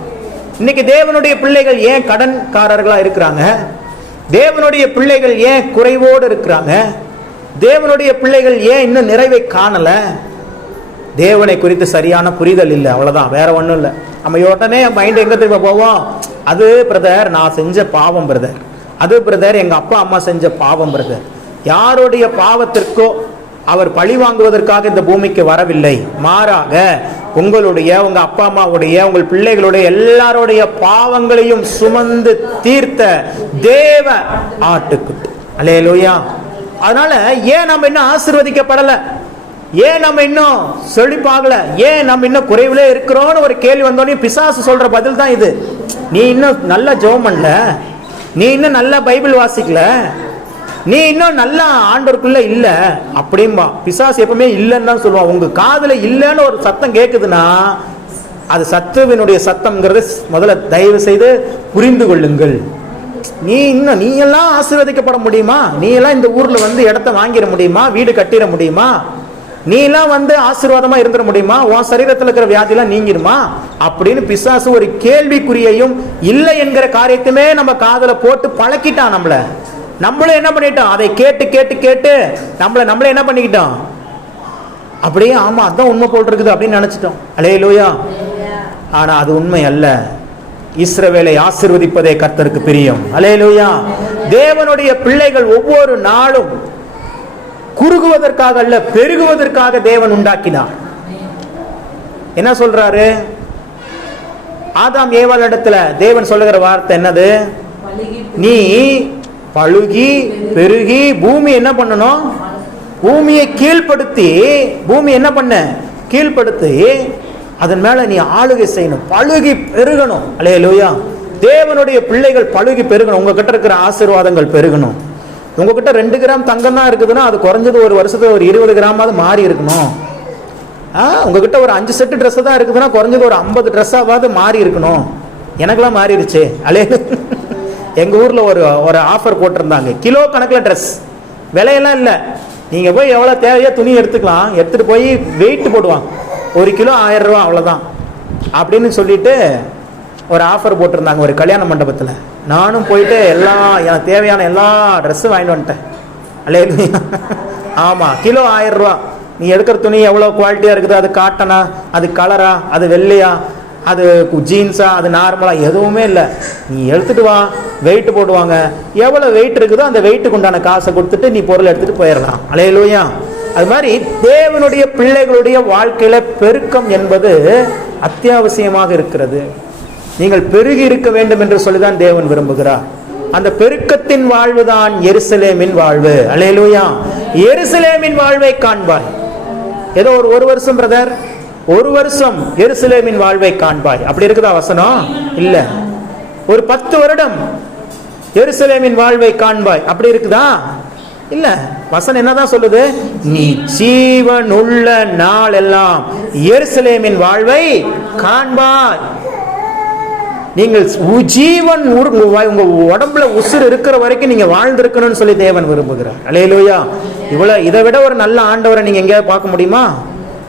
இன்னைக்கு தேவனுடைய பிள்ளைகள் ஏன் கடன்காரர்களா இருக்கிறாங்க? தேவனுடைய பிள்ளைகள் ஏன் குறைவோடு இருக்கிறாங்க? தேவனுடைய பிள்ளைகள் ஏன் இன்னும் நிறைவை காணல? தேவனை குறித்து சரியான புரிதல் இல்லை, அவ்வளவுதான், வேற ஒண்ணும் இல்லை. நம்ம உடனே மைண்ட் எங்க திரும்ப போவோம்? அது பிரதர் நான் செஞ்ச பாவம் பிரதர், அது பிரதர் எங்க அப்பா அம்மா செஞ்ச பாவம் பிரதர். யாருடைய பாவத்திற்கோ அவர் பழி வாங்குவதற்காக இந்த பூமிக்கு வரவில்லை. மாறாக உங்களுடைய, உங்க அப்பா அம்மாவுடைய, உங்கள் பிள்ளைகளுடைய எல்லாருடைய பாவங்களையும் சுமந்து தீர்த்த தேவ ஆட்டுக்குட்டி. அல்லேலூயா. அதனால ஏன் நம்ம இன்னும் ஆசீர்வதிக்கப்படல? ஏன் நம்ம இன்னும் செழிப்பாகல, ஏன் நம்ம இன்னும் குறைவிலே இருக்கிறோம்னு ஒரு கேள்வி வந்தோடனே பிசாசு சொல்ற பதில் தான் இது. நீ இன்னும் நல்லா ஜெபம் பண்ணல, நீ இன்னும் நல்லா பைபிள் வாசிக்கல, நீ இன்னும் நல்லா ஆண்டவருக்குள்ள இல்ல அப்படின்பா. பிசாசு எப்பவுமே இல்லைன்னு தான் சொல்லுவான். உங்க காதுல இல்லைன்னு ஒரு சத்தம் கேக்குதுன்னா அது சத்துருவினுடைய சத்தம்ங்கிறது முதல்ல தயவு செய்து புரிந்து கொள்ளுங்கள். நீ எல்லாம் ஆசீர்வதிக்கப்பட முடியுமா? நீ எல்லாம் இந்த ஊர்ல வந்து இடத்த வாங்கிட முடியுமா? வீடு கட்டிட முடியுமா? நீ எல்லாம் வந்து ஆசீர்வாதமா இருந்துட முடியுமா? உன் சரீரத்தில் இருக்கிற வியாதியெல்லாம் நீங்கிருமா அப்படின்னு பிசாசு ஒரு கேள்விக்குறியையும் இல்லை என்கிற காரியத்தையுமே நம்ம காதுல போட்டு பழக்கிட்டான். நம்மளும் என்ன பண்ணிட்டோம்? அதை கேட்டு கேட்டு கேட்டு நம்மள என்ன பண்ணிக்கிட்டோம்? அப்படியே ஆமா அதான் உண்மை போல் இருக்குது அப்படின்னு நினைச்சிட்டோம். அல்லேலூயா. ஆனா அது உண்மை அல்ல. இஸ்ரவேலை ஆசீர்வதிப்பதே கர்த்தருக்கு பிரியம். அல்லேலூயா. தேவனுடைய பிள்ளைகள் ஒவ்வொரு நாளும் குறுகுவதற்காக அல்ல, பெருகுவதற்காக தேவன் உண்டாக்கினார். என்ன சொல்றாரு? ஆதாம் ஏவாள் இடத்துல தேவன் சொல்லுகிற வார்த்தை என்னது? நீ பழுகி பெருகி பூமி என்ன பண்ணணும்? பூமியை கீழ்ப்படுத்தி, பூமி என்ன பண்ண? கீழ்ப்படுத்தி அதன் மேல நீ ஆளுகை செய்யணும், பழுகி பெருகணும். அல்லேலூயா. தேவனுடைய பிள்ளைகள் பழுகி பெருகணும். உங்ககிட்ட இருக்கிற ஆசீர்வாதங்கள் பெருகணும். உங்ககிட்ட 2 கிராம் தங்கம் தான் இருக்குதுன்னா அது குறைஞ்சது ஒரு வருஷத்துல ஒரு 20 கிராமாவது மாறி இருக்கணும். உங்ககிட்ட ஒரு 5 செட்டு ட்ரெஸ் தான் இருக்குதுன்னா குறைஞ்சது ஒரு 50 ட்ரெஸ்ஸாவது மாறி இருக்கணும். எனக்கெல்லாம் மாறிடுச்சு. எங்க ஊர்ல ஒரு ஆஃபர் போட்டிருந்தாங்க, கிலோ கணக்கில் ட்ரெஸ், விலையெல்லாம் இல்லை, நீங்க போய் எவ்வளவு தேவையோ துணி எடுத்துக்கலாம், எடுத்துட்டு போய் வெயிட் போடுவாங்க, 1 கிலோ 1000 ரூபா அவ்வளவுதான் அப்படின்னு சொல்லிட்டு ஒரு ஆஃபர் போட்டிருந்தாங்க ஒரு கல்யாண மண்டபத்தில். நானும் போயிட்டு எனக்கு தேவையான எல்லா ட்ரெஸ்ஸும் வாங்கிட்டு வந்துட்டேன். அல்லேலூயா. ஆமா, கிலோ 1000 ரூபா. நீ எடுக்கிற துணி எவ்வளோ குவாலிட்டியா இருக்குது, அது காட்டனா, அது கலரா, அது வெள்ளையா, அது ஜீன்ஸா, அது நார்மலா, எதுவுமே இல்லை. நீ எடுத்துட்டு வா, வெயிட் போடுவாங்க, எவ்வளவு வெயிட் இருக்குதோ அந்த வெயிட்டுக்கு உண்டான காசை கொடுத்துட்டு நீ பொருள் எடுத்துட்டு போயிடலாம். அல்லேலூயா. அது மாதிரி தேவனுடைய பிள்ளைகளுடைய வாழ்க்கையில பெருக்கம் என்பது அத்தியாவசியமாக இருக்கிறது. நீங்கள் பெருகி இருக்க வேண்டும் என்று சொல்லிதான் தேவன் விரும்புகிறார். அந்த பெருக்கத்தின் வாழ்வு தான் எருசலேமின் வாழ்வு. அல்லேலூயா. எருசலேமின் வாழ்வை காண்பாய். ஏதோ ஒரு வருஷம் பிரதர், 1 வருஷம் எருசலேமின் வாழ்வை காண்பாய், அப்படி இருக்குதா வசனம்? இல்ல. ஒரு 10 வருடம் எருசலேமின் வாழ்வை காண்பாய், அப்படி இருக்குதா? இல்ல. வசனம் என்னதான் சொல்லுது? நீ ஜீவன் உள்ள நாள் எல்லாம் எருசலேமின் வாழ்வை காண்பாய். நீங்கள் ஜீவன் உங்க உடம்புல உசுறு இருக்கிற வரைக்கும் நீங்க வாழ்ந்திருக்கணும்னு சொல்லி தேவன் விரும்புகிறார். அல்லேலூயா. இதை விட ஒரு நல்ல ஆண்டவரை நீங்க எங்கேயாவது பார்க்க முடியுமா?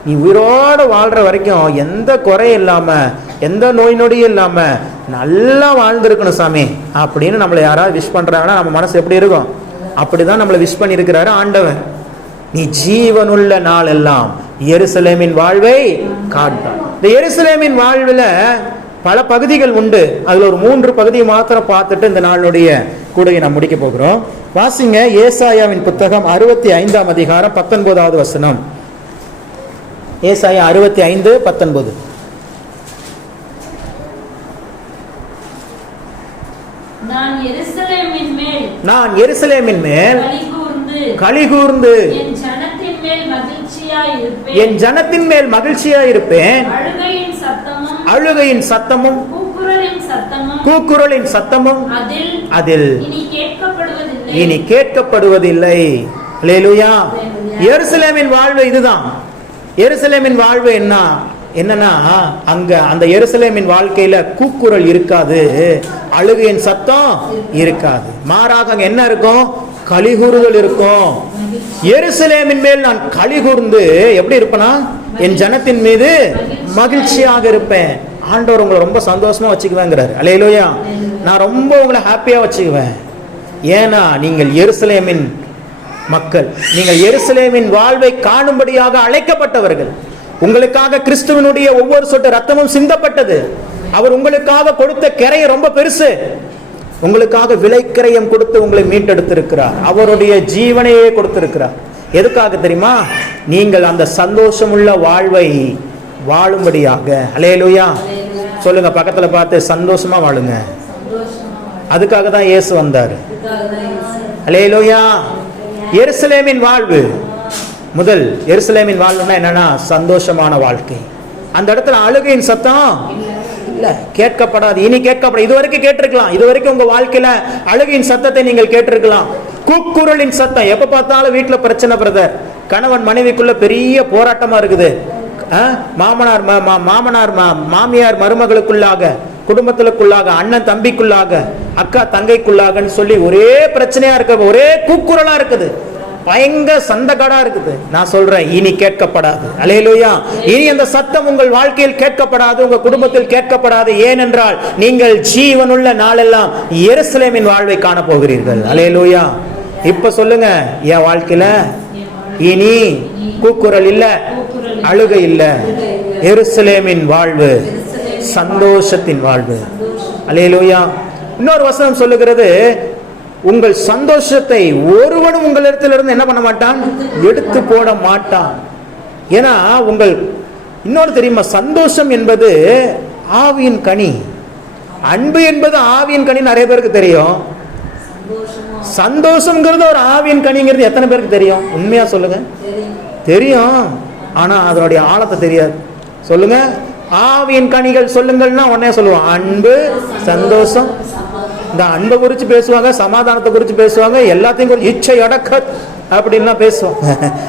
நீ உயிரோடு வாழ்ற வரைக்கும் எந்த குறையும் இல்லாம, எந்த நோய் நொடியும் இல்லாம நல்லா வாழ்ந்திருக்கணும் சாமி அப்படின்னு நம்மளை யாராவது விஷ் பண்றாங்கன்னா நம்ம மனசு எப்படி இருக்கும்? அப்படிதான் நம்மளை விஷ் பண்ணி இருக்கிறாரு ஆண்டவர். நீ ஜீவனுள்ள நாள் எல்லாம் எருசலேமின் வாழ்வை காண்பாய். இந்த எருசலேமின் வாழ்வுல பல பகுதிகள் உண்டு. அதுல ஒரு 3 பகுதியை மாத்திரம் பார்த்துட்டு இந்த நாளுடைய கூடையை நாம் முடிக்க போகிறோம். வாசிங்க ஏசாயாவின் புத்தகம் 65ஆம் அதிகாரம் 19வது வசனம். ஏசாயா 65:19. நான் எருசலேமின் மேல் களிகூர்ந்து என் ஜனத்தின் மேல் மகிழ்ச்சியாய் இருப்பேன். அழுகையின் சத்தமும் கூக்குரலின் சத்தமும் அதில் இனி கேட்கப்படுவதில்லை. அல்லேலூயா. எருசலேமின் வாழ்வு இதுதான். எருசலேமின் வாழ்வு என்னன்னா அங்க அந்த எருசலேமின் வாழ்க்கையில கூக்குரல் இருக்காது, அழுகையின் சத்தம் இருக்காது. மாறாக அங்க என்ன இருக்கும்? களிகூறுதல் இருக்கும். எருசலேமின் மேல் நான் களிகூர்ந்து எப்படி இருப்பேனா, என் ஜனத்தின் மீது மகிழ்ச்சியாக இருப்பேன். ஆண்டவர் உங்களை ரொம்ப சந்தோஷமா வச்சுக்குவேங்கிறாரு. அல்லேலூயா. நான் ரொம்ப உங்களை ஹாப்பியா வச்சுக்குவேன். ஏன்னா நீங்கள் எருசலேமின் மக்கள், நீங்கள் எருசலேமின் வாழ்வை காணும்படியாக அழைக்கப்பட்டவர்கள். உங்களுக்காக கிறிஸ்துவனுடைய ஒவ்வொரு சொட்டு ரத்தமும் சிந்தப்பட்டது. அவர் உங்களுக்காக கொடுத்த கிரையை ரொம்ப பெருசு. உங்களுக்காக விலைக்கிரயம் கொடுத்து உங்களை மீட்டெடுத்திருக்கிறார். அவருடைய ஜீவனையே கொடுத்திருக்கிறார். எதுக்காக தெரியுமா? நீங்கள் அந்த சந்தோஷமுள்ள வாழ்வை வாழும்படியாக. அல்லேலூயா. சொல்லுங்க, பக்கத்துல பார்த்து சந்தோஷமா வாழுங்க. அதுக்காக தான் இயேசு வந்தார். அல்லேலூயா. எருசலேமின் வாழ்வு முதல் எருசலேமின் வாழ்வுனா என்னன்னா சந்தோஷமான வாழ்க்கை. அந்த இடத்துல அழுகையின் சத்தம் இல்ல, கேட்கப்படாது. இனி கேட்கப்படாது. இதுவரைக்கும் கேட்டிருக்கலாம். இதுவரைக்கும் உங்க வாழ்க்கையில அழுகையின் சத்தத்தை நீங்கள் கேட்டிருக்கலாம். கூக்குரலின் சத்தம். எப்ப பார்த்தாலும் வீட்டுல பிரச்சனை பிரதர், கணவன் மனைவிக்குள்ள பெரிய போராட்டமா இருக்குது. மாமனார் மாமியார் மருமகளுக்குள்ளாக, குடும்பத்திற்குள்ளாக, அண்ணன் தம்பிக்குள்ளாக, அக்கா தங்கைக்குள்ளாகன்னு சொல்லி ஒரே பிரச்சனையா இருக்கு, ஒரே கூக்குரலா இருக்குது, பயங்கர சந்தகாடா இருக்குது. நான் சொல்றேன், இனி கேட்கப்படாது. அல்லேலூயா. இனி அந்த சத்தம் உங்கள் வாழ்க்கையில் கேட்கப்படாது, உங்க குடும்பத்தில் கேட்கப்படாது. ஏனென்றால் நீங்கள் ஜீவனுள்ள நாளெல்லாம் எருசலேமின் வாழ்வை காண போகிறீர்கள். அல்லேலூயா. இப்ப சொல்லுங்க, என் வாழ்க்கையில இனி கூக்குரல் இல்ல, அழுகை இல்ல, எருசலேமின் வாழ்வு, சந்தோஷத்தின் வாழ்வு. அல்லேலூயா. இன்னொரு வசனம் சொல்லுகிறது, உங்கள் சந்தோஷத்தை ஒருவனும் உங்களிடத்திலிருந்து என்ன பண்ண மாட்டான், எடுத்து போட மாட்டான். ஏன்னா உங்கள் இன்னொரு தெரியுமா, சந்தோஷம் என்பது ஆவியின் கனி, அன்பு என்பது ஆவியின் கனி. நிறைய பேருக்கு தெரியும். சந்தோஷம்ங்கிறது ஒரு ஆவியின் கனிங்கிறது எத்தனை பேருக்கு தெரியும்? உண்மையா சொல்லுங்க. தெரியும், ஆனா அதனுடைய ஆழத்தை தெரியாது. சொல்லுங்க, ஆவியின் கனிகள் சொல்லுங்கள்னா உடனே சொல்லுவோம் அன்பு, சந்தோஷம். இந்த அன்பை குறித்து பேசுவாங்க, சமாதானத்தை குறித்து பேசுவாங்க, எல்லாத்தையும் குறித்து இச்சை அடக்க அப்படின்லாம் பேசுவோம்.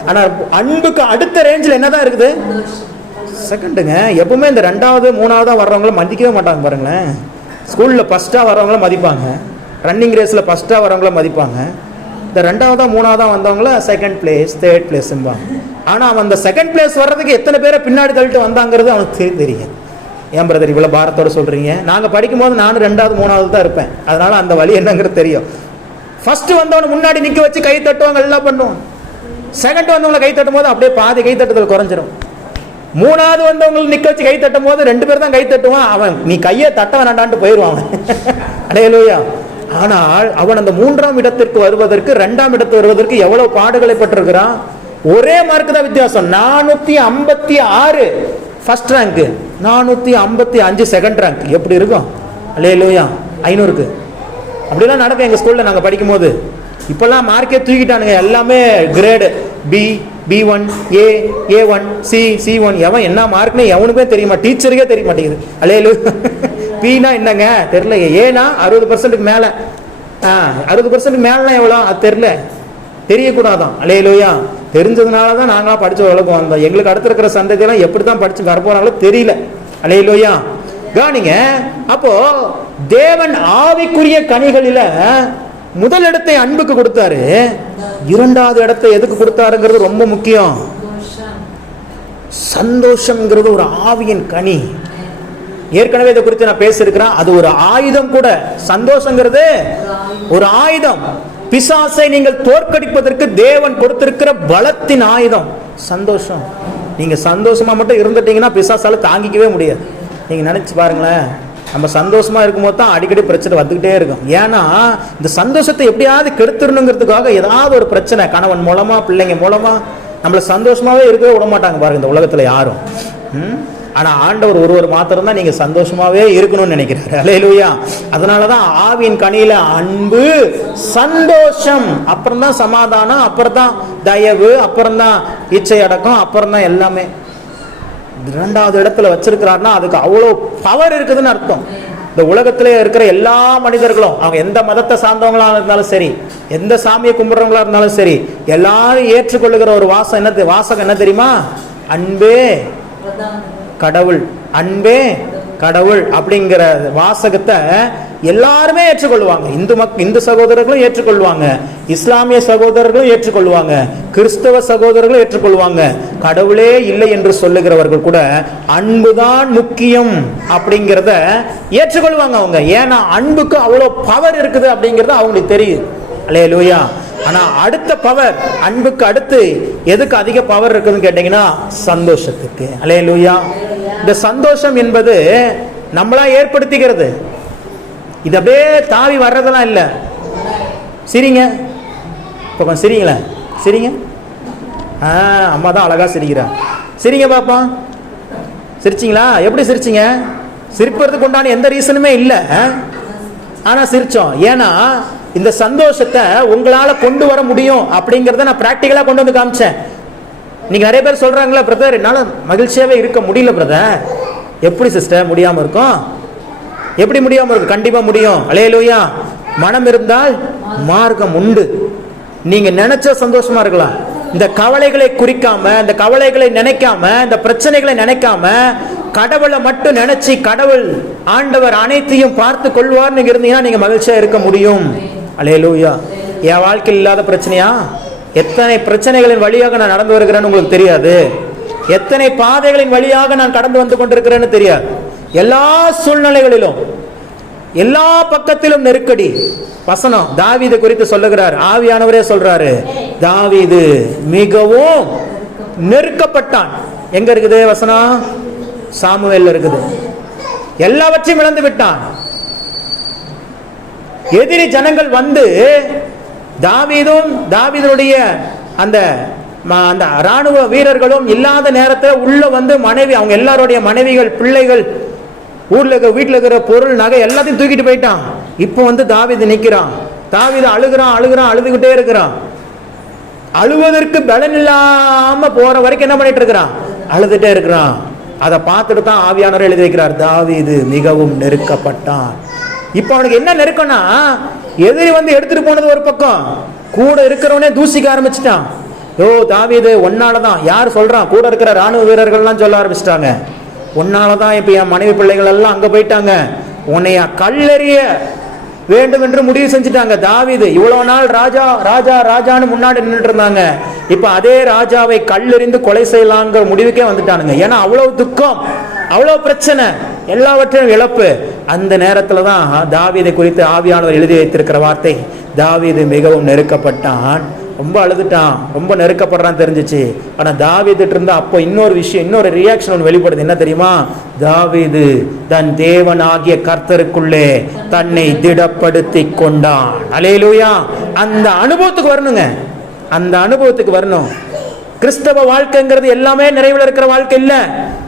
ஆனா அன்புக்கு அடுத்த ரேஞ்சில் என்னதான் இருக்குது? செகண்டுங்க. எப்பவுமே இந்த 2வது 3வது வர்றவங்கள மதிக்கவே மாட்டாங்க பாருங்களேன். ஸ்கூல்ல ஃபர்ஸ்டா வர்றவங்கள மதிப்பாங்க, ரன்னிங் ரேஸ்ல ஃபர்ஸ்டா வரவங்கள மதிப்பாங்க. இந்த 2வது 3வது வந்தவங்கள செகண்ட் பிளேஸ், தேர்ட் பிளேஸ்ம்பாங்க. ஆனா அவன் அந்த செகண்ட் பிளேஸ் வர்றதுக்கு எத்தனை பேரை பின்னாடி தள்ளிட்டு வந்தாங்கிறது அவனுக்கு தெரியும். ஏன் பிரதர் இவ்வளவு பாரத்தோட சொல்றீங்க? நாங்க படிக்கும் போது நானும் 2வது 3வது தான் இருப்பேன், அதனால அந்த வழி என்னங்கிறது தெரியும். ஃபர்ஸ்ட் வந்தவன முன்னாடி நிக்க வச்சு கை தட்டுவாங்க, எல்லாம் பண்ணுவோம். செகண்ட் வந்தவங்களை கை தட்டும் போது அப்படியே பாதி கை தட்டுதல் குறைஞ்சிரும். 3வது வந்தவங்களை நிக்க வச்சு கை தட்டும் போது 2 பேர் தான் கை தட்டுவான். அவன் நீ கையை தட்ட வேண்டான்ட்டு போயிடுவான். அல்லேலூயா. ஆனால் அவன் அந்த 3ஆம் இடத்திற்கு வருவதற்கு, 2ஆம் இடத்துக்கு வருவதற்கு எவ்வளவு பாடுகளை பட்டிருக்கிறான். ஒரே மார்க் தான் வித்தியாசம். 456 ஃபர்ஸ்ட் ரேங்க், 455 செகண்ட் ரேங்க். எப்படி இருக்கும்? அல்லேலூயா. 500க்கு அப்படிலாம் நடக்கும் எங்க ஸ்கூல்ல நாங்க படிக்கும் போது. இப்பெல்லாம் மார்க்கே தூக்கிட்டானுங்க, எல்லாமே grade B, B1, A, A1, C, C1. எவன் என்ன மார்க்னு எவனுக்குமே தெரியுமா? டீச்சருக்கே தெரிய மாட்டேங்குது. அல்லேலூயா. பீனா என்னங்க தெரியல, ஏனா 60% மேல, 60% மேலனா எவ்வளோ அது தெரியல, தெரியக்கூடாதான். அல்லேலூயா. தெரிஞ்சதுனால தான் நாங்களாம் படிச்ச அளவுக்கு வந்தோம். எங்களுக்கு அடுத்து இருக்கிற சந்ததியெல்லாம் எப்படி தான் படிச்சு வரப்போறாங்களோ தெரியல. அல்லேலூயா. கவனிங்க, அப்போ தேவன் ஆவிக்குரிய கனிகளில முதல் இடத்தை அன்புக்கு கொடுத்தாரு, 2வது இடத்தை எதுக்கு கொடுத்தாருங்கிறது ரொம்ப முக்கியம். சந்தோஷம்ங்கிறது ஒரு ஆவியின் கனி. ஏற்கனவே இதை குறித்து நான் பேசியிருக்கிறேன். அது ஒரு ஆயுதம் கூட. சந்தோஷங்கிறது ஒரு ஆயுதம். பிசாசை நீங்கள் தோற்கடிப்பதற்கு தேவன் கொடுத்திருக்கிற பலத்தின் ஆயுதம் சந்தோஷம். நீங்க சந்தோஷமா மட்டும் இருந்துட்டீங்கன்னா பிசாசால தாங்கிக்கவே முடியாது. நீங்க நினைச்சு பாருங்களேன், நம்ம சந்தோஷமா இருக்கும்போது தான் அடிக்கடி பிரச்சனை வந்துகிட்டே இருக்கும். ஏன்னா இந்த சந்தோஷத்தை எப்படியாவது கெடுத்துடணுங்கிறதுக்காக ஏதாவது ஒரு பிரச்சனை, கணவன் மூலமா, பிள்ளைங்க மூலமா நம்மள சந்தோஷமாவே இருக்கவே விட மாட்டாங்க பாருங்க இந்த உலகத்துல யாரும். ஆனா ஆண்டவர் ஒருவர் மாத்திரம் தான் நீங்க சந்தோஷமாவே இருக்கணும்னு நினைக்கிறாரு. அல்லேலூயா. அதனாலதான் ஆவியின் கனியில அன்பு, சந்தோஷம், அப்புறம் தான் சமாதானம், அப்புறம் தான் தயவு, அப்புறம் தான் இச்சை அடக்கம், அப்புறம் தான் எல்லாமே. 2வது இடத்துல வச்சிருக்கிறாருன்னா அதுக்கு அவ்வளோ பவர் இருக்குதுன்னு அர்த்தம். இந்த உலகத்திலே இருக்கிற எல்லா மனிதர்களும், அவங்க எந்த மதத்தை சார்ந்தவங்களா இருந்தாலும் சரி, எந்த சாமியை கும்பிடுறவங்களா இருந்தாலும் சரி, எல்லாரும் ஏற்றுக்கொள்ளுகிற ஒரு வாசகம் என்ன தெரியுமா? அன்பே கடவுள், அன்பே கடவுள் அப்படிங்கிற வாசகத்தை எல்லாருமே ஏற்றுக்கொள்வாங்க. இந்து சகோதரர்களும் ஏற்றுக்கொள்வாங்க, இஸ்லாமிய சகோதரர்களும் ஏற்றுக்கொள்வாங்க, கிறிஸ்தவ சகோதரர்களும் ஏற்றுக்கொள்வாங்க. கடவுளே இல்லை என்று சொல்லுகிறவர்கள் கூட அன்புதான் முக்கியம் அப்படிங்கிறத ஏற்றுக்கொள்வாங்க அவங்க. ஏன்னா அன்புக்கு அவ்வளோ பவர் இருக்குது அப்படிங்கிறது அவங்களுக்கு தெரியும். அல்லேலூயா. ஆனா அடுத்த பவர், அன்புக்கு அடுத்து எதுக்கு அதிக பவர் இருக்குதுன்னு கேட்டீங்கன்னா சந்தோஷத்துக்கு. அல்லேலூயா. இந்த சந்தோஷம் என்பது நம்மளா ஏற்படுத்திக்கிறது. இது அப்படியே தாவி வர்றதெல்லாம் இல்லை. சிரிங்க, இப்போ கொஞ்சம் சிரிங்களே, சிரிங்க. அம்மா தான் அழகா சிரிக்கிறா. சிரிங்க பாப்பா. சிரிச்சிங்களா? எப்படி சிரிச்சிங்க? சிரிப்பதுக்கு உண்டான எந்த ரீசனுமே இல்லை, ஆனா சிரிச்சோம். ஏன்னா இந்த சந்தோஷத்தை உங்களால கொண்டு வர முடியும் அப்படிங்கறத நான் பிராக்டிகலா கொண்டு வந்து காமிச்சேன். இன்னைக்கு நிறைய பேர் சொல்றாங்களா, பிரதர் என்னால மகிழ்ச்சியாவே இருக்க முடியல பிரதர். எப்படி சிஸ்டர் முடியாம இருக்கும்? எப்படி முடியாம இருக்கு? கண்டிப்பா முடியும். அல்லேலூயா. மனம் இருந்தால் மார்க்கம் உண்டு. நீங்க நினைச்ச சந்தோஷமா இருக்கலாம். இந்த கவலைகளை குறிக்காம, இந்த கவலைகளை நினைக்காம, இந்த பிரச்சனைகளை நினைக்காம, கடவுளை மட்டும் நினைச்சு கடவுள் ஆண்டவர் அனைத்தையும் பார்த்து கொள்வார் நீங்க இருந்தீங்கன்னா நீங்க மகிழ்ச்சியா இருக்க முடியும். அல்லேலூயா. என் வாழ்க்கையில் இல்லாத பிரச்சனையா? எத்தனை பிரச்சனைகளின் வழியாக நான் நடந்து வருகிறேன்னு உங்களுக்கு தெரியாது. எத்தனை பாதைகளின் வழியாக நான் கடந்து வந்து கொண்டிருக்கிறேன்னு தெரியாது. எல்லா சூழ்நிலைகளிலும் எல்லா பக்கத்திலும் நெருக்கடி. வசனம் தாவீது குறித்து சொல்லுகிறார், ஆவியானவரே சொல்றாரு, தாவீது மிகவும் நெருக்கப்பட்டான். எங்க இருக்குது வசனம்? சாமுவேல்ல இருக்குது. எல்லாவற்றையும் இழந்து விட்டான். எதிரி ஜனங்கள் வந்து தாவீதும் தாவீதுடைய அந்த ராணுவ வீரர்களும் இல்லாத நேரத்தில் உள்ள வந்து மனைவி, அவங்க எல்லாருடைய மனைவிகள், பிள்ளைகள், ஊர்ல வீட்டுல இருக்கிற பொருள், நகை எல்லாத்தையும் தூக்கிட்டு போயிட்டான். இப்போ வந்து தாவீது நிக்கிறான். தாவீது அழுகிறான், அழுதுகிட்டே இருக்கிறான். அழுவதற்கு பலன் இல்லாம போற வரைக்கும் என்ன பண்ணிட்டு இருக்கிறான்? அழுதுட்டே இருக்கிறான். அதை பார்த்துட்டு தான் ஆவியானவர் எழுதி வைக்கிறார், தாவீது மிகவும் நெருக்கப்பட்டான். இப்ப அவனுக்கு என்ன நெருக்கம்னா, எதிரி வந்து எடுத்துட்டு போனது ஒரு பக்கம், கூட இருக்கிறவனே தூசிக்க ஆரம்பிச்சுட்டான். யோ தாவீது ஒன்னாலதான், யார் சொல்றான்? கூட இருக்கிற ராணுவ வீரர்கள்லாம் சொல்ல ஆரம்பிச்சிட்டாங்க, ஒன்னாலதான் இப்ப என் மனைவி பிள்ளைகள் எல்லாம் அங்க போயிட்டாங்க, உன்னைய கல்லெறிய வேண்டும் என்று முடிவு செஞ்சுட்டாங்க. தாவீது இவ்வளவு நாள் ராஜா ராஜா ராஜான்னு முன்னாடி நின்றுட்டு இருந்தாங்க, இப்ப அதே ராஜாவை கல்லெறிந்து கொலை செய்யலாங்கிற முடிவுக்கே வந்துட்டானுங்க. ஏன்னா அவ்வளவு துக்கம், அவ்வளவு பிரச்சனை, எல்லாவற்றையும் இழப்பு. அந்த நேரத்துல தான் தாவீதை குறித்து ஆவியானவர் எழுதி வைத்திருக்கிற வார்த்தை, தாவீது மிகவும் நெருக்கப்பட்டான். ரொம்ப அழுதுட்டான், ரொம்ப நெருக்கப்படுறான்னு தெரிஞ்சிச்சு. ஆனா தாவீதுட்டு இருந்தா அப்போ இன்னொரு விஷயம், இன்னொரு ரியாக்ஷன் ஒன்று வெளிப்படுது. என்ன தெரியுமா? தாவீது தன் தேவனாகிய கர்த்தருக்குள்ளே தன்னை திடப்படுத்தி கொண்டான். அல்லேலூயா. அந்த அனுபவத்துக்கு வரணுங்க, அந்த அனுபவத்துக்கு வரணும். கிறிஸ்தவ வாழ்க்கைங்கிறது எல்லாமே நிறைவில் இருக்கிற வாழ்க்கை இல்ல.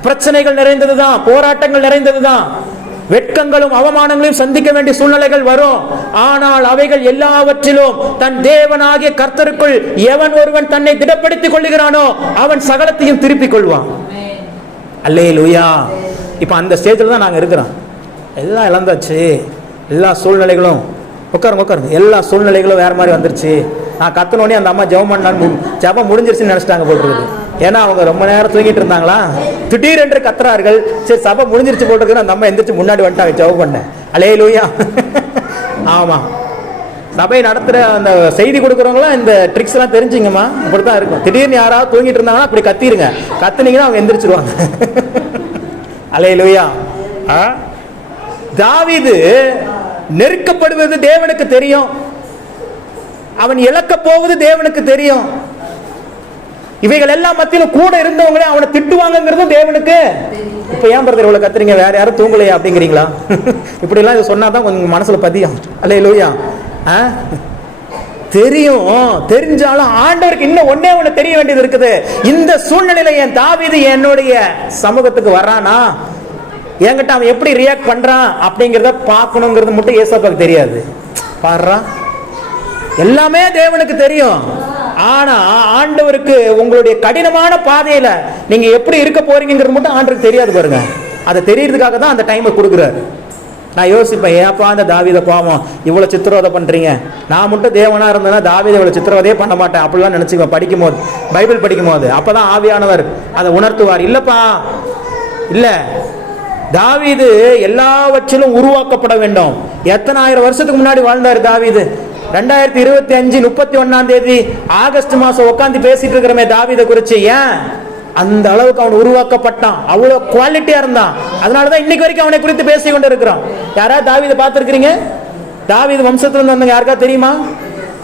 பிரச்சனைகள் நிறைந்ததுதான், போராட்டங்கள் நிறைந்ததுதான், வெட்கங்களும் அவமானங்களையும் சந்திக்க வேண்டிய சூழ்நிலைகள் வரும். ஆனால் அவைகள் எல்லாவற்றிலும் தன் தேவனாகிய கர்த்தருக்குள் எவன் ஒருவன் தன்னை திடப்படுத்திக் கொள்ளுகிறானோ அவன் சகலத்தையும் திருப்பிக் கொள்வான். அல்லேலூயா. இப்ப அந்த ஸ்டேஜ்ல தான் நாங்க இருக்கிறோம். எல்லாம் இழந்தாச்சு, எல்லா சூழ்நிலைகளும், உட்காருங்க, எல்லா சூழ்நிலைகளும் வேற மாதிரி வந்துருச்சு. நான் கத்தனோடனே அந்த அம்மா ஜெபம் பண்ணான்னு, ஜெபம் முடிஞ்சிருச்சுன்னு நினைச்சிட்டாங்க போட்டுருக்குது. ஏன்னா அவங்க ரொம்ப நேரம் தூங்கிட்டு இருந்தாங்களா, திடீர் என்று கத்துறார்கள். சரி சபை முடிஞ்சிருச்சு போட்டுருக்கு, அந்த அம்மா எந்திரிச்சு முன்னாடி வந்துட்டாங்க, ஜெபம் பண்ண. அல்லேலூயா. ஆமா, சபை நடத்துற அந்த செய்தி கொடுக்குறவங்களாம் இந்த ட்ரிக்ஸ் எல்லாம் தெரிஞ்சுங்கம்மா. இப்படித்தான் இருக்கும். திடீர்னு யாராவது தூங்கிட்டு இருந்தாங்கன்னா அப்படி கத்திருங்க, கத்துனீங்கன்னா அவங்க எந்திரிச்சிருவாங்க. அல்லேலூயா. தாவீது நெருக்கப்படுவது தேவனுக்கு தெரியும், அவன் இழக்க போவது தேவனுக்கு தெரியும். இவைகள் எல்லாம் மத்தியிலும் கூட இருந்தவங்களே அவனை திட்டுவாங்கிறதும் தேவனுக்கு. இப்ப ஏன் பிரதர் இவ்வளவு கத்துறீங்க, வேற யாரும் தூங்கலையா அப்படிங்கிறீங்களா? இப்படி எல்லாம் சொன்னாதான் கொஞ்சம் மனசுல பதியும். அல்லேலூயா. தெரியும், தெரிஞ்சாலும் ஆண்டவருக்கு இன்னும் ஒன்னே ஒண்ணு தெரிய வேண்டியது இருக்குது. இந்த சூழ்நிலையில என் தாவீது என்னுடைய சமூகத்துக்கு வர்றானா, என்கிட்ட அவன் எப்படி ரியாக்ட் பண்றான் அப்படிங்கிறத பார்க்கணுங்கிறது மட்டும் ஏசப்பாக்கு தெரியாது. பாடுறா, எல்லாமே தேவனுக்கு தெரியும். ஆனா ஆண்டவருக்கு உங்களுடைய கடினமான பாதையில நீங்க எப்படி இருக்க போறீங்கிறது மட்டும் ஆண்டவருக்கு தெரியாது பாருங்க. அதை தெரியறதுக்காக தான் அந்த டைமை கொடுக்குறாரு. நான் யோசிப்பேன், ஏப்பா அந்த தாவீதை பாவம் இவ்வளவு சித்திரவதை பண்றீங்க, நான் மட்டும் தேவனா இருந்தேன்னா தாவீதை இவ்வளவு சித்திரவதையே பண்ண மாட்டேன் அப்படிலாம் நினைச்சுக்குவேன். படிக்கும் போது, பைபிள் படிக்கும் போது அப்பதான் ஆவியானவர் அதை உணர்த்துவார். இல்லப்பா, இல்ல, தாவீது எல்லாவற்றிலும் உருவாக்கப்பட வேண்டும். எத்தனை ஆயிரம் வருஷத்துக்கு முன்னாடி வாழ்ந்தாரு தாவீது. 2025 31 ஆகஸ்ட் மாசம் உட்காந்து பேசிட்டு இருக்கிறமே தாவீதை குறிச்சு. ஏன் அந்த அளவுக்கு அவன் உருவாக்கப்பட்டான், அவ்வளவு குவாலிட்டியா இருந்தான். அதனாலதான் இன்னைக்கு வரைக்கும் அவனை குறித்து பேசி கொண்டு இருக்கிறோம். யாராவது தாவீதை பார்த்திருக்கிறீங்க? தாவீது வம்சத்துல இருந்து யாருக்கா தெரியுமா?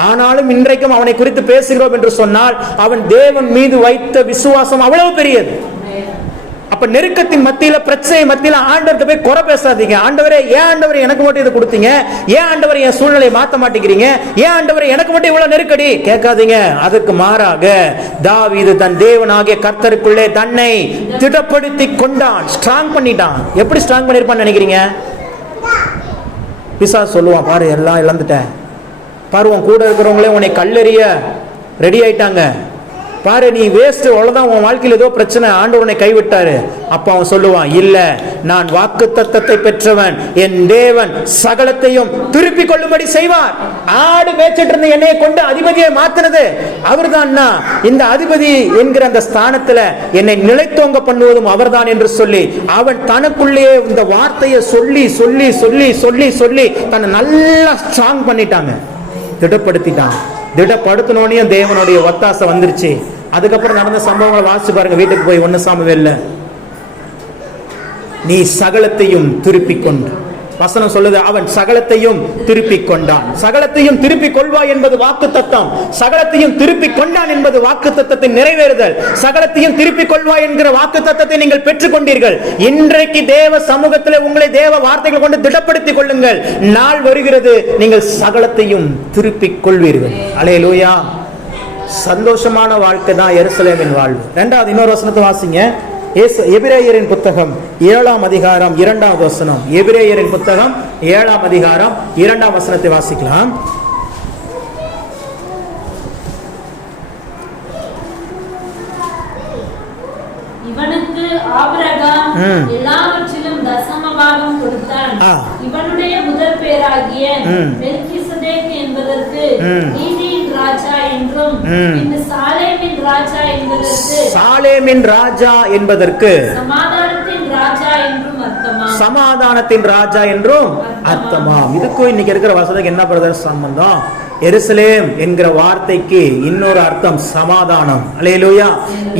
ஆனாலும் இன்றைக்கும் அவனை குறித்து பேசுகிறோம் என்று சொன்னால் அவன் தேவன் மீது வைத்த விசுவாசம் அவ்வளவு பெரியது. அப்ப நெருக்கத்தின் மத்தியில, பிரச்சனை மத்தியில ஆண்டவர்கிட்ட போய் குறை பேசாதீங்க. ஆண்டவரே, ஏன் ஆண்டவரே எனக்கு மட்டும் இதை கொடுத்தீங்க, ஏன் ஆண்டவரே என் சூழ்நிலையை மாத்த மாட்டேங்கிறீங்க, ஏன் ஆண்டவரே எனக்கு மட்டும் இவ்வளவு நெருக்கடி கேட்காதீங்க. அதுக்கு மாறாக தாவீது தன் தேவனாகிய கர்த்தருக்குள்ளே தன்னை திடப்படுத்தி கொண்டான், ஸ்ட்ராங் பண்ணிட்டான். எப்படி ஸ்ட்ராங் பண்ணிருப்பான்னு நினைக்கிறீங்க? பிசாசு சொல்லுவான், பாரு எல்லாம் இழந்துட்டேன், பாரு உன் கூட இருக்கிறவங்களே உன்னை கல்லெறிய ரெடி ஆயிட்டாங்க, பாரு நீ வேஸ்ட், அவ்வளவுதான், உன் வாழ்க்கையில் ஏதோ பிரச்சனை, ஆண்டவனை கைவிட்டாரு. அப்ப அவன் சொல்லுவான், இல்ல, நான் வாக்குத்தத்தத்தை பெற்றவன், என் தேவன் சகலத்தையும் திருப்பி கொள்ளும்படி செய்வார். ஆடு மேய்ச்சிட்டு இருந்த என்னைய கொண்டு அதிபதியை மாத்தினது அவர்தான். இந்த அதிபதி என்கிற அந்த ஸ்தானத்துல என்னை நிலைத்தோங்க பண்ணுவதும் அவர்தான் என்று சொல்லி அவன் தனக்குள்ளே இந்த வார்த்தையை சொல்லி சொல்லி சொல்லி சொல்லி சொல்லி தன்னை நல்லா ஸ்ட்ராங் பண்ணிட்டாங்க, திடப்படுத்திட்டான். திடப்படுத்தினோடனே தேவனுடைய ஒத்தாசை வந்துருச்சு. அதுக்கப்புறம் நடந்த சம்பவங்களை வாசிச்சு பாருங்க வீட்டுக்கு போய். 1 சாமுவேல்ல நீ சகலத்தையும் திருப்பிக் கொண்டு, வசனம் சொல்லுது, அவன் சகலத்தையும் திருப்பிக் கொண்டான். சகலத்தையும் திருப்பிக் கொள்வாய் என்பது வாக்கு தத்தம். சகலத்தையும் திருப்பிக் கொண்டான் என்பது வாக்கு தத்தத்தை நிறைவேறுதல். சகலத்தையும் திருப்பிக் கொள்வாய் என்கிற வாக்கு தத்தத்தை நீங்கள் பெற்றுக் கொண்டீர்கள். இன்றைக்கு தேவ சமூகத்தில் உங்களை தேவ வார்த்தைகள் கொண்டு திடப்படுத்திக் கொள்ளுங்கள். நாள் வருகிறது, நீங்கள் சகலத்தையும் திருப்பிக் கொள்வீர்கள். அல்லேலூயா. சந்தோஷமான வாழ்க்கை தான் எருசலேமின் வாழ்வு. இரண்டாவது இன்னொரு வசனத்தை வாசிங்க. எபிரேயரின் புத்தகம் 7ஆம் அதிகாரம் 2வது வசனம். எபிரேயரின் புத்தகம் 7ஆம் அதிகாரம் 2ஆம் வசனத்தை வாசிக்கலாம். இவனுக்கு ஆபிரகாம் எல்லாவற்றிலும் தசமபாகம் கொடுத்தான். இவனுடைய முதற் பேராகிய மெல்கிசதேக் என்பதற்கு நீதியின் ராஜா என்றும், இந்த சாலேமின் ராஜா என்பதற்கு சாலேமின் ராஜா என்பதற்கு சமாதானத்தின் ராஜா என்றும் அர்த்தமாம். சமாதானத்தின் ராஜா என்றும் அர்த்தமாம். இதுக்கும் இன்னைக்கு இருக்கிற வசதிக்கு என்ன பிரதர் சம்பந்தம்? எருசலேம் என்கிற வார்த்தைக்கு இன்னொரு அர்த்தம் சமாதானம். அல்லேலூயா.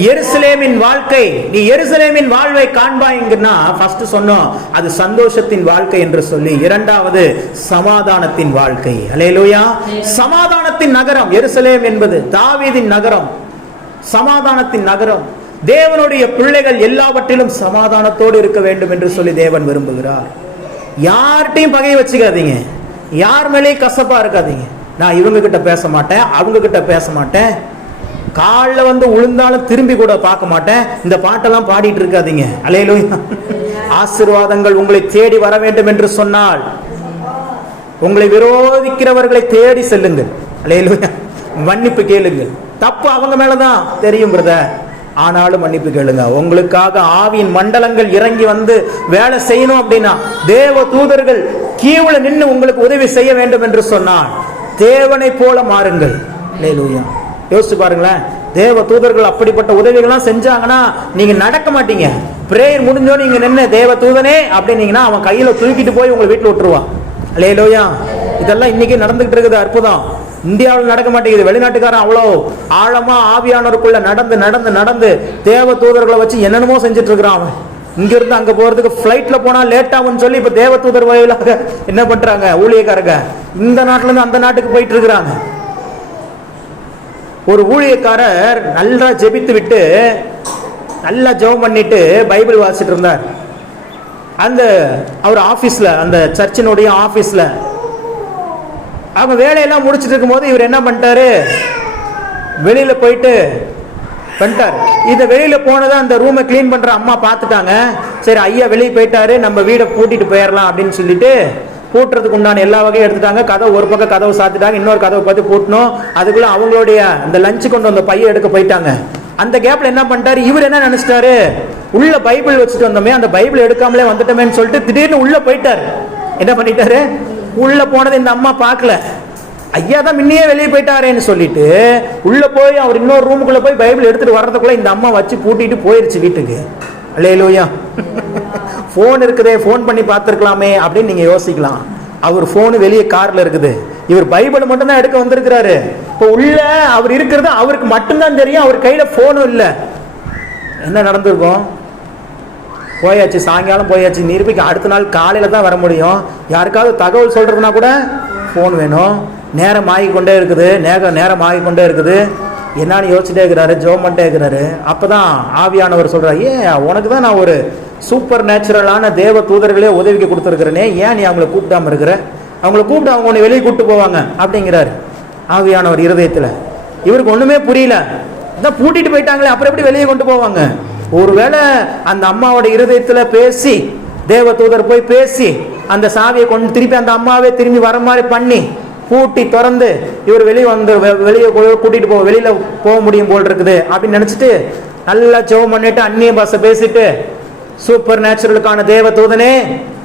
எருசலேமின் வாழ்க்கை, நீ எருசலேமின் வாழ்வை காண்பாய்ங்கன்னா ஃபர்ஸ்ட் சொன்னோம் அது சந்தோஷத்தின் வாழ்க்கை என்று சொல்லி, இரண்டாவது சமாதானத்தின் வாழ்க்கை. அல்லேலூயா. சமாதானத்தின் நகரம் எருசலேம் என்பது தாவீதின் நகரம், சமாதானத்தின் நகரம். தேவனுடைய பிள்ளைகள் எல்லாவற்றிலும் சமாதானத்தோடு இருக்க வேண்டும் என்று சொல்லி தேவன் விரும்புகிறார். யார்கிட்டையும் பகையை வச்சுக்காதீங்க, யார் மேலேயும் கசப்பா இருக்காதீங்க. நான் இவங்க கிட்ட பேச மாட்டேன், அவங்க கிட்ட பேச மாட்டேன், காலில் வந்து உளுந்தாலும் திரும்பி கூட பார்க்க மாட்டேன், இந்த பாட்டெல்லாம் பாடிட்டு இருக்காதீங்க. அல்லேலூயா. ஆசீர்வாதங்கள் உங்களை தேடி வர வேண்டும் என்று சொன்னால் உங்களை விரோதிக்கிறவர்களை தேடி செல்லுங்கள். அல்லேலூயா. மன்னிப்பு கேளுங்கள். தப்பு அவங்க மேலதான் தெரியும் பிரதர், ஆனாலும் மன்னிப்பு கேளுங்க. உங்களுக்காக ஆவியின் மண்டலங்கள் இறங்கி வந்து வேலை செய்யணும் அப்படின்னா, தேவ தூதர்கள் கீழே நின்று உங்களுக்கு உதவி செய்ய வேண்டும் என்று சொன்னால் தேவனை போல மாறுங்கள். அல்லேலூயா. யோசிச்சு பாருங்களேன், தேவ தூதர்கள் அப்படிப்பட்ட உதவிகள்லாம் செஞ்சாங்கன்னா நீங்க நடக்க மாட்டீங்க. பிரேயர் முடிஞ்சோ நீங்க நின்று தேவ தூதனே அப்படின்னீங்கன்னா அவன் கையில தூக்கிட்டு போய் உங்களை வீட்டில் விட்டுருவான். அல்லேலூயா. இதெல்லாம் இன்னைக்கு நடந்துகிட்டு இருக்குது. அற்புதம். இந்தியாவில் நடக்க மாட்டேங்குது. வெளிநாட்டுக்காரன் அவ்வளோ ஆழமா ஆவியானவருக்குள்ள நடந்து நடந்து நடந்து தேவ தூதர்களை வச்சு என்னென்னமோ செஞ்சுட்டு இருக்கிறான். அவன் இங்கிருந்து அங்க போறதுக்கு பிளைட்ல போனா லேட் ஆகும்னு சொல்லி இப்ப தேவ தூதர் வகையிலாக என்ன பண்றாங்க ஊழியக்காரங்க இந்த நாட்டுல இருந்து அந்த நாட்டுக்கு போயிட்டு இருக்கிறாங்க. ஒரு ஊழியக்காரர் நல்லா ஜெபித்து விட்டு நல்லா ஜெபம் பண்ணிட்டு பைபிள் வாசிட்டு இருந்தார். அந்த அவர் ஆபீஸ்ல, அந்த சர்ச்சினுடைய ஆபீஸ்ல அவங்க வேலையெல்லாம் முடிச்சுட்டு இருக்கும் போது இவர் என்ன பண்ணிட்டாரு, வெளியில போயிட்டு பண்ணிட்டார். இதை வெளியில போனதான் அந்த ரூமை கிளீன் பண்ற அம்மா பார்த்துட்டாங்க. சரி ஐயா வெளியே போயிட்டாரு, நம்ம வீடை பூட்டிட்டு போயிடலாம் அப்படின்னு சொல்லிட்டு பூட்டுறதுக்கு உண்டான எல்லா வகையும் எடுத்துட்டாங்க. கதவு ஒரு பக்கம் கதவு சாத்திட்டாங்க, இன்னொரு கதவை பார்த்து பூட்டணும். அதுக்குள்ள அவங்களுடைய அந்த லஞ்சு கொண்டு வந்த பையை எடுக்க போயிட்டாங்க. அந்த கேப்ல என்ன பண்ணிட்டாரு, இவர் என்ன நினைச்சிட்டாரு, உள்ள பைபிள் வச்சுட்டு வந்தோமே அந்த பைபிள் எடுக்காமலே வந்துட்டோமேன்னு சொல்லிட்டு திடீர்னு உள்ள போயிட்டாரு. என்ன பண்ணிட்டாரு, உள்ள போனது இந்த அம்மா பார்க்கல. ஐயா தான் முன்னையே வெளியே போயிட்டாரேன்னு சொல்லிட்டு உள்ள போய் அவர் இன்னொரு ரூமுக்குள்ள போய் பைபிள் எடுத்துட்டு வர்றதுக்குள்ள இந்த அம்மா வச்சு பூட்டிட்டு போயிருச்சு வீட்டுக்கு. அல்லேலூயா. போன் இருக்குதே, போன் பண்ணி பார்த்துருக்கலாமே அப்படின்னு நீங்க யோசிக்கலாம். அவர் போனு வெளியே கார்ல இருக்குது, இவர் பைபிள் மட்டும் தான் எடுக்க வந்திருக்கிறாரு. இப்போ உள்ள அவர் இருக்கிறது அவருக்கு மட்டும்தான் தெரியும், அவர் கையில போனும் இல்லை. என்ன நடந்திருக்கும், போயாச்சு, சாயங்காலம் போயாச்சு, நிரூபிக்க அடுத்த நாள் காலையில தான் வர முடியும். யாருக்காவது தகவல் சொல்றதுனா கூட போன் வேணும். நேரம் ஆகிக்கொண்டே இருக்குது, நேரம் ஆகிக்கொண்டே இருக்குது. என்னன்னு யோசிச்சுட்டே இருக்கிறாரு, ஜெபம் பண்ணிட்டே இருக்கிறாரு. அப்பதான் ஆவியானவர் சொல்றாரு, உனக்கு தான் நான் ஒரு சூப்பர் நேச்சுரலான தேவ தூதர்களே உதவிக்கு கொடுத்துருக்கிறேனே, ஏன் நீ அவங்களை கூப்பிடாம இருக்கிற, அவங்கள கூப்பிட்டு அவங்க உன்னை வெளியே கூப்பிட்டு போவாங்க அப்படிங்கிறாரு ஆவியானவர் இருதயத்துல. இவருக்கு ஒண்ணுமே புரியல, இதான் பூட்டிட்டு போயிட்டாங்களே அப்புறம் எப்படி வெளியே கொண்டு போவாங்க. ஒருவேளை அந்த அம்மாவோட இருதயத்துல பேசி, தேவ தூதர் போய் பேசி அந்த சாவியை கொண்டு திருப்பி அந்த அம்மாவே திரும்பி வர மாதிரி பண்ணி பூட்டி திறந்து இவர் வெளியே வந்து வெளியே கூட்டிட்டு வெளியில போக முடியும் போல் இருக்குது அப்படின்னு நினைச்சிட்டு நல்லா ஜெபம் பண்ணிட்டு அந்நிய பாஷை பேசிட்டு, சூப்பர் நேச்சுரலுக்கான தேவ தூதனே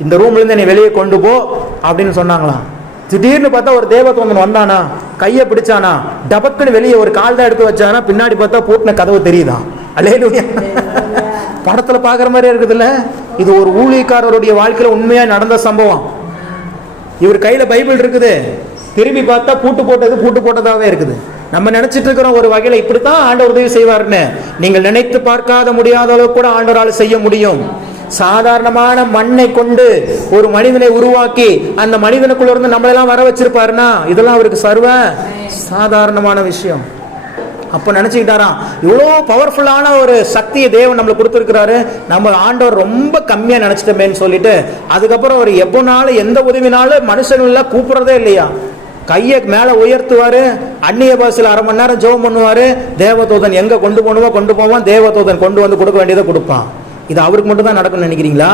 இந்த ரூம்ல இருந்து என்னை வெளியே கொண்டு போ அப்படின்னு சொன்னாங்களாம். திடீர்னு பார்த்தா ஒரு தேவ தூதன் வந்தானா, கையை பிடிச்சானா, டபக்குன்னு வெளியே ஒரு கால் தான் எடுத்து வச்சானா, பின்னாடி பார்த்தா பூட்டின கதவு தெரியுதான். அல்லேலூயா. படத்துல பாக்குற மாதிரி இருக்குதுல்ல. இது ஒரு ஊழியக்காரருடைய வாழ்க்கையில உண்மையா நடந்த சம்பவம். இவர் கையில பைபிள் இருக்குது, திரும்பி பார்த்தா பூட்டு போட்டதாவே இருக்குது. நம்ம நினைச்சிட்டு இருக்கிறோம் ஒரு வகையில இப்படித்தான் ஆண்டவர் உதவி செய்வார்னு. நீங்கள் நினைத்து பார்க்காத முடியாத அளவுக்கு கூட ஆண்டவரால் செய்ய முடியும். சாதாரணமான மண்ணை கொண்டு ஒரு மனிதனை உருவாக்கி அந்த மனிதனுக்குள்ள இருந்து நம்மளெல்லாம் வர வச்சிருப்பாருன்னா இதெல்லாம் அவருக்கு சர்வ சாதாரணமான விஷயம். அப்ப நினைச்சுக்கிட்டாராம், இவ்வளோ பவர்ஃபுல்லான ஒரு சக்தியை தேவன் நம்மளுக்கு கொடுத்துருக்கிறாரு, நம்ம ஆண்டவர் ரொம்ப கம்மியா நினைச்சிட்டோமேன்னு சொல்லிட்டு அதுக்கப்புறம் அவர் எப்போனாலும் எந்த உதவினாலும் மனுஷன் கூப்பிடுறதே இல்லையா. கையை மேல உயர்த்துவாரு, அந்நிய பாஷையில் அரை மணி நேரம் ஜெபம் பண்ணுவாரு, தேவதூதன் எங்க கொண்டு போவான், தேவதூதன் கொண்டு வந்து கொடுக்க வேண்டியதை கொடுப்பான். இது அவருக்கு மட்டும் தான் நடக்கும்னு நினைக்கிறீங்களா?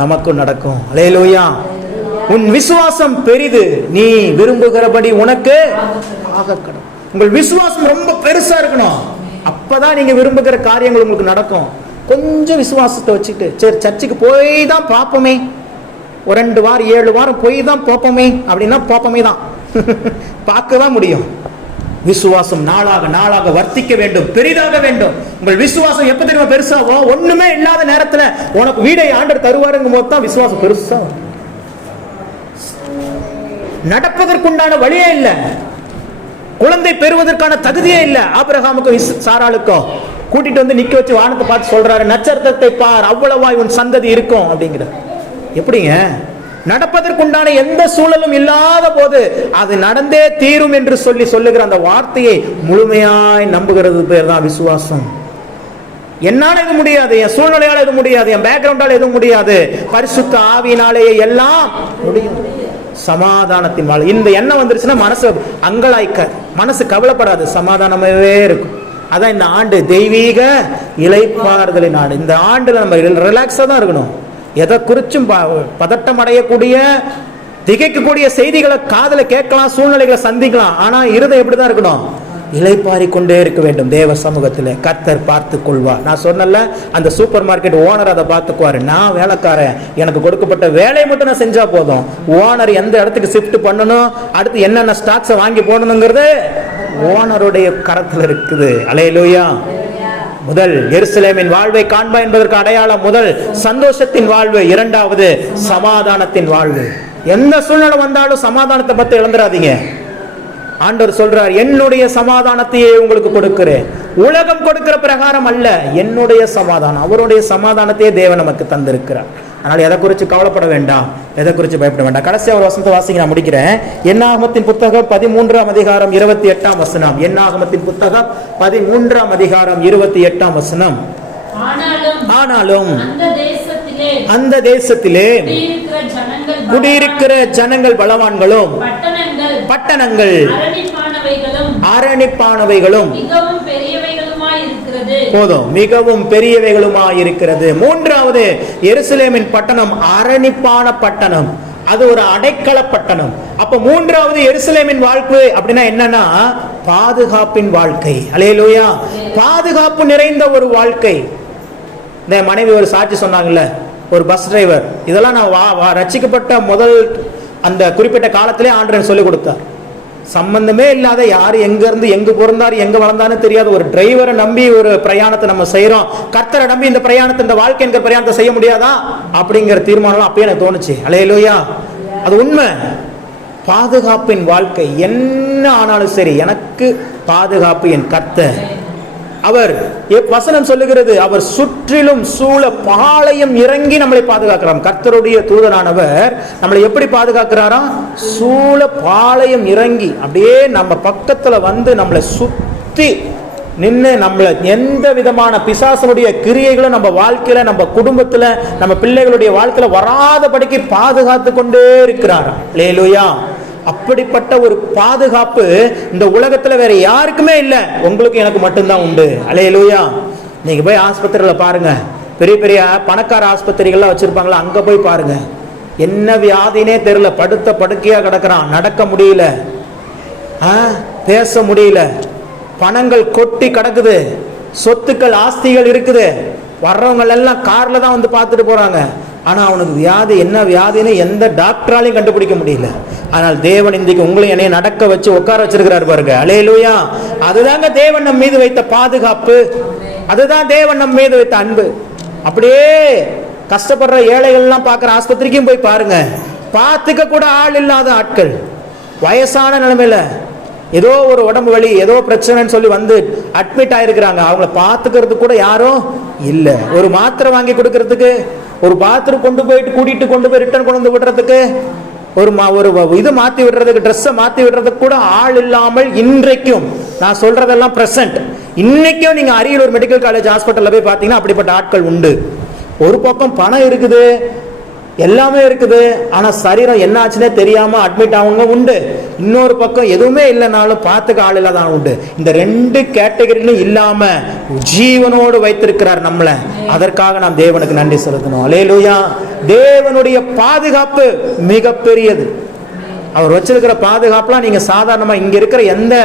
நமக்கும் நடக்கும். அல்லேலூயா. உன் விசுவாசம் பெரிது, நீ விரும்புகிறபடி உனக்கு ஆகக்கடும். உங்கள் விசுவாசம் ரொம்ப பெருசா இருக்கணும், அப்பதான் நீங்க விரும்புகிற காரியங்கள் உங்களுக்கு நடக்கும். கொஞ்சம் விசுவாசத்தை வச்சுக்கிட்டு சரி சர்ச்சுக்கு போய் தான் பார்ப்போமே, ஒரு 2 வாரம் 7 வாரம் போய் தான் பார்ப்போமே அப்படின்னா பார்ப்போமே தான் பார்க்கதான் முடியும். விசுவாசம் நாளாக நாளாக வர்த்திக்க வேண்டும், பெரிதாக வேண்டும். உங்கள் விசுவாசம் எப்ப தெரியுமா பெருசாகும்? ஒண்ணுமே இல்லாத நேரத்துல உனக்கு வீடை ஆண்டவர் தருவாருங்கும் போது தான் விசுவாசம் பெருசா. நடப்பதற்குண்டான வழியே இல்லை, குழந்தை பெறுவதற்கான தகுதியே இல்லை. ஆபிரகாமுக்கும் சாராளுக்கும் கூட்டிட்டு வந்து நிக்க வச்சு வானத்தை பார்த்து சொல்றாரு, நட்சத்திரத்தை பார், அவ்வளவாய் உன் சந்ததி இருக்கும் அப்படிங்கிற. எப்படிங்க? நடப்பதற்குண்டான எந்த சூழலும் இல்லாத போது அது நடந்தே தீரும் என்று சொல்லுகிற அந்த வார்த்தையை முழுமையாய் நம்புகிறது பேர் தான் விசுவாசம். என்னால எதுவும் முடியாது, என் சூழ்நிலையால எதுவும் முடியாது, என் பேக்ரவுண்டால எதுவும் முடியாது, பரிசுத்த ஆவியினாலேயே எல்லாம் முடியும். சமாதானத்தின் வாழ். இந்த எண்ணம் வந்துருச்சுன்னா மனசு அங்கலாய்க்க, மனசு கவலைப்படாது, சமாதானமாவே இருக்கும். அதான் இந்த ஆண்டு தெய்வீக இளைப்பாறுதலின் ஆண்டு. இந்த ஆண்டுல நம்ம ரிலாக்ஸா தான் இருக்கணும். எதை குறிச்சும் பதட்டம் அடையக்கூடிய திகைக்கக்கூடிய செய்திகளை காதல கேட்கலாம், சூழ்நிலைகளை சந்திக்கலாம், ஆனா இருதயம் எப்படிதான் இருக்கணும்? இளைப்பாரி கொண்டே இருக்க வேண்டும். தேவ சமூகத்தில் கர்த்தர் பார்த்து கொள்வார். நான் சொன்னல, அந்த சூப்பர் மார்க்கெட் ஓனர் அதை பார்த்துக்குவாரு. நான் வேலைக்காரன், எனக்கு கொடுக்கப்பட்ட வேலையை மட்டும் நான் செஞ்சா போதும். ஓனர் எந்த இடத்துக்கு ஷிஃப்ட் பண்ணணும், அடுத்து என்னென்ன ஸ்டாக்ஸை வாங்கி போடணுங்கிறது ஓனருடைய கரத்தில் இருக்குது. அல்லேலூயா. முதல் எருசலேமின் வாழ்வை காண்பா என்பதற்கு அடையாளம் முதல் சந்தோஷத்தின் வாழ்வு, இரண்டாவது சமாதானத்தின் வாழ்வு. எந்த சூழ்நிலை வந்தாலும் சமாதானத்தை பத்தி இழந்துடாதீங்க. ஆண்டவர் சொல்றார், என்னுடைய சமாதானத்தையே உங்களுக்கு கொடுக்கிறேன், உலகம் கொடுக்கிற பிரகாரம் அல்ல, என்னுடைய சமாதானம். அவருடைய சமாதானத்தையே தேவன் நமக்கு தந்திருக்கிறார். அதனால எதை குறித்து கவலைப்பட வேண்டாம், எதை குறித்து பயப்பட வேண்டாம். கடைசியா ஒரு வசனத்தை வாசிங்க, நான் முடிக்கிறேன். என்னாகமத்தின் புத்தகம் 13ஆம் அதிகாரம் 28ஆம் வசனம். என்னாகமத்தின் புத்தகம் 13ஆம் அதிகாரம் 28ஆம் வசனம். ஆனாலும் அந்த தேசத்திலே குடியிருக்கிற ஜனங்கள் பலவான்களும் பட்டணங்கள் அரணிப்பானவைகளும் போதும், மிகவும் பெரியவைகளுமாய் இருக்கிறது. மூன்றாவது, எருசலேமின் பட்டணம் அரணிப்பான பட்டணம், அது ஒரு அடைக்கல பட்டணம். அப்ப மூன்றாவது எருசலேமின் வாழ்க்கை அப்படின்னா என்னன்னா பாதுகாப்பின் வாழ்க்கை. அல்லேலூயா. பாதுகாப்பு நிறைந்த ஒரு வாழ்க்கை. இந்த மனைவி ஒரு சாட்சி சொன்னாங்கல்ல, ஒரு பஸ் டிரைவர், இதெல்லாம் நான் ரட்சிக்கப்பட்ட முதல் அந்த குறிப்பிட்ட காலத்திலே ஆண்டவன் சொல்லிக் கொடுத்தார். சம்பந்தமே இல்லாத, யாரு எங்க இருந்து எங்க பிறந்தாரு எங்க வளர்ந்தான்னு தெரியாத ஒரு டிரைவரை நம்பி ஒரு பிரயாணத்தை நம்ம செய்யறோம். கர்த்தரை நம்பி இந்த பிரயாணத்தை, இந்த வாழ்க்கை என்கிற பிரயாணத்தை செய்ய முடியாதா அப்படிங்கிற தீர்மானம் அப்பயே எனக்கு தோணுச்சு. அல்லேலூயா. அது உண்மை. பாதுகாப்பின் வாழ்க்கை என்ன ஆனாலும் சரி, எனக்கு பாதுகாப்பு என் கர்த்தர். அவர் வசனம் சொல்லுகிறது, அவர் சுற்றிலும் சூழ பாளையம் இறங்கி நம்மளை பாதுகாக்கிறார். கர்த்தருடைய தூதனானவர் நம்மளை எப்படி பாதுகாக்கிறாராம்? சூழ பாளையம் இறங்கி அப்படியே நம்ம பக்கத்துல வந்து நம்மளை சுத்தி நின்று நம்மள எந்த விதமான பிசாசனுடைய கிரியைகளும் நம்ம வாழ்க்கையில, நம்ம குடும்பத்துல, நம்ம பிள்ளைகளுடைய வாழ்க்கையில வராதபடிக்கு பாதுகாத்து கொண்டே இருக்கிறாராம். அல்லேலூயா. அப்படிப்பட்ட ஒரு பாதுகாப்பு இந்த உலகத்துல வேற யாருக்குமே இல்லை, உங்களுக்கு எனக்கு மட்டும்தான் உண்டு. அல்லேலூயா. நீங்க போய் ஆஸ்பத்திரியில பாருங்க, பெரிய பெரிய பணக்கார ஆஸ்பத்திரிகள்லாம் வச்சிருப்பாங்களா, அங்க போய் பாருங்க, என்ன வியாதினே தெரியல, படுத்த படுக்கையா கிடக்குறான், நடக்க முடியல, பேச முடியல, பணங்கள் கொட்டி கிடக்குது, சொத்துக்கள் ஆஸ்திகள் இருக்குது, வர்றவங்க எல்லாம் கார்ல தான் வந்து பார்த்துட்டு போறாங்க. ஆனா அவனுக்கு வியாதி என்ன வியாதின்னு எந்த டாக்டராலையும் கண்டுபிடிக்க முடியல. ஆனால் தேவன் இன்றைக்கு உங்களை என்னைய நடக்க வச்சு உட்கார வச்சிருக்கிறார் பாருங்க. அல்லேலூயா. அதுதாங்க தேவன் நம் மீது வைத்த பாதுகாப்பு, அதுதான் தேவன் நம் மீது வைத்த அன்பு. அப்படியே கஷ்டப்படுற ஏழைகள்லாம் பார்க்குற ஆஸ்பத்திரிக்கும் போய் பாருங்க, பார்த்துக்க கூட ஆள் இல்லாத ஆட்கள், வயசான நிலைமையில ஏதோ ஒரு உடம்பு வலி, ஏதோ பிரச்சனைன்னு சொல்லி வந்து அட்மிட் ஆயிருக்கிறாங்க. அவங்கள பார்த்துக்கிறது கூட யாரும் இல்லை. ஒரு மாத்திரை வாங்கி கொடுக்கறதுக்கு, ஒரு பாத்ரூம் கொண்டு போய் ரிட்டர்ன் கொண்டு வந்து விடுறதுக்கு, ஒரு இது மாற்றி விடுறதுக்கு, ட்ரெஸ்ஸை மாற்றி விடுறதுக்கு கூட ஆள் இல்லாமல் இன்றைக்கும், நான் சொல்றதெல்லாம் பிரசன்ட், இன்னைக்கும் நீங்க அரியலூர் மெடிக்கல் காலேஜ் ஹாஸ்பிட்டல்ல போய் பார்த்தீங்கன்னா அப்படிப்பட்ட ஆட்கள் உண்டு. ஒரு பக்கம் பணம் இருக்குது, எல்லாமே இருக்குது, ஆனா சரீரம் என்ன ஆச்சுன்னே தெரியாம அட்மிட் ஆகுங்க உண்டு. இன்னொரு பக்கம் எதுவுமே இல்லைனாலும் பார்த்துக்க ஆள் இல்லாதான் உண்டு. இந்த ரெண்டு கேட்டகரியிலும் இல்லாம ஜீவனோடு வைத்திருக்கிறார் நம்மளை. அதற்காக நாம் தேவனுக்கு நன்றி செலுத்தணும். அல்லேலூயா. தேவனுடைய பாதுகாப்பு மிக பெரியது. அவர் வச்சிருக்கிற பாதுகாப்புலாம் நீங்க சாதாரணமா இங்க இருக்கிற எந்த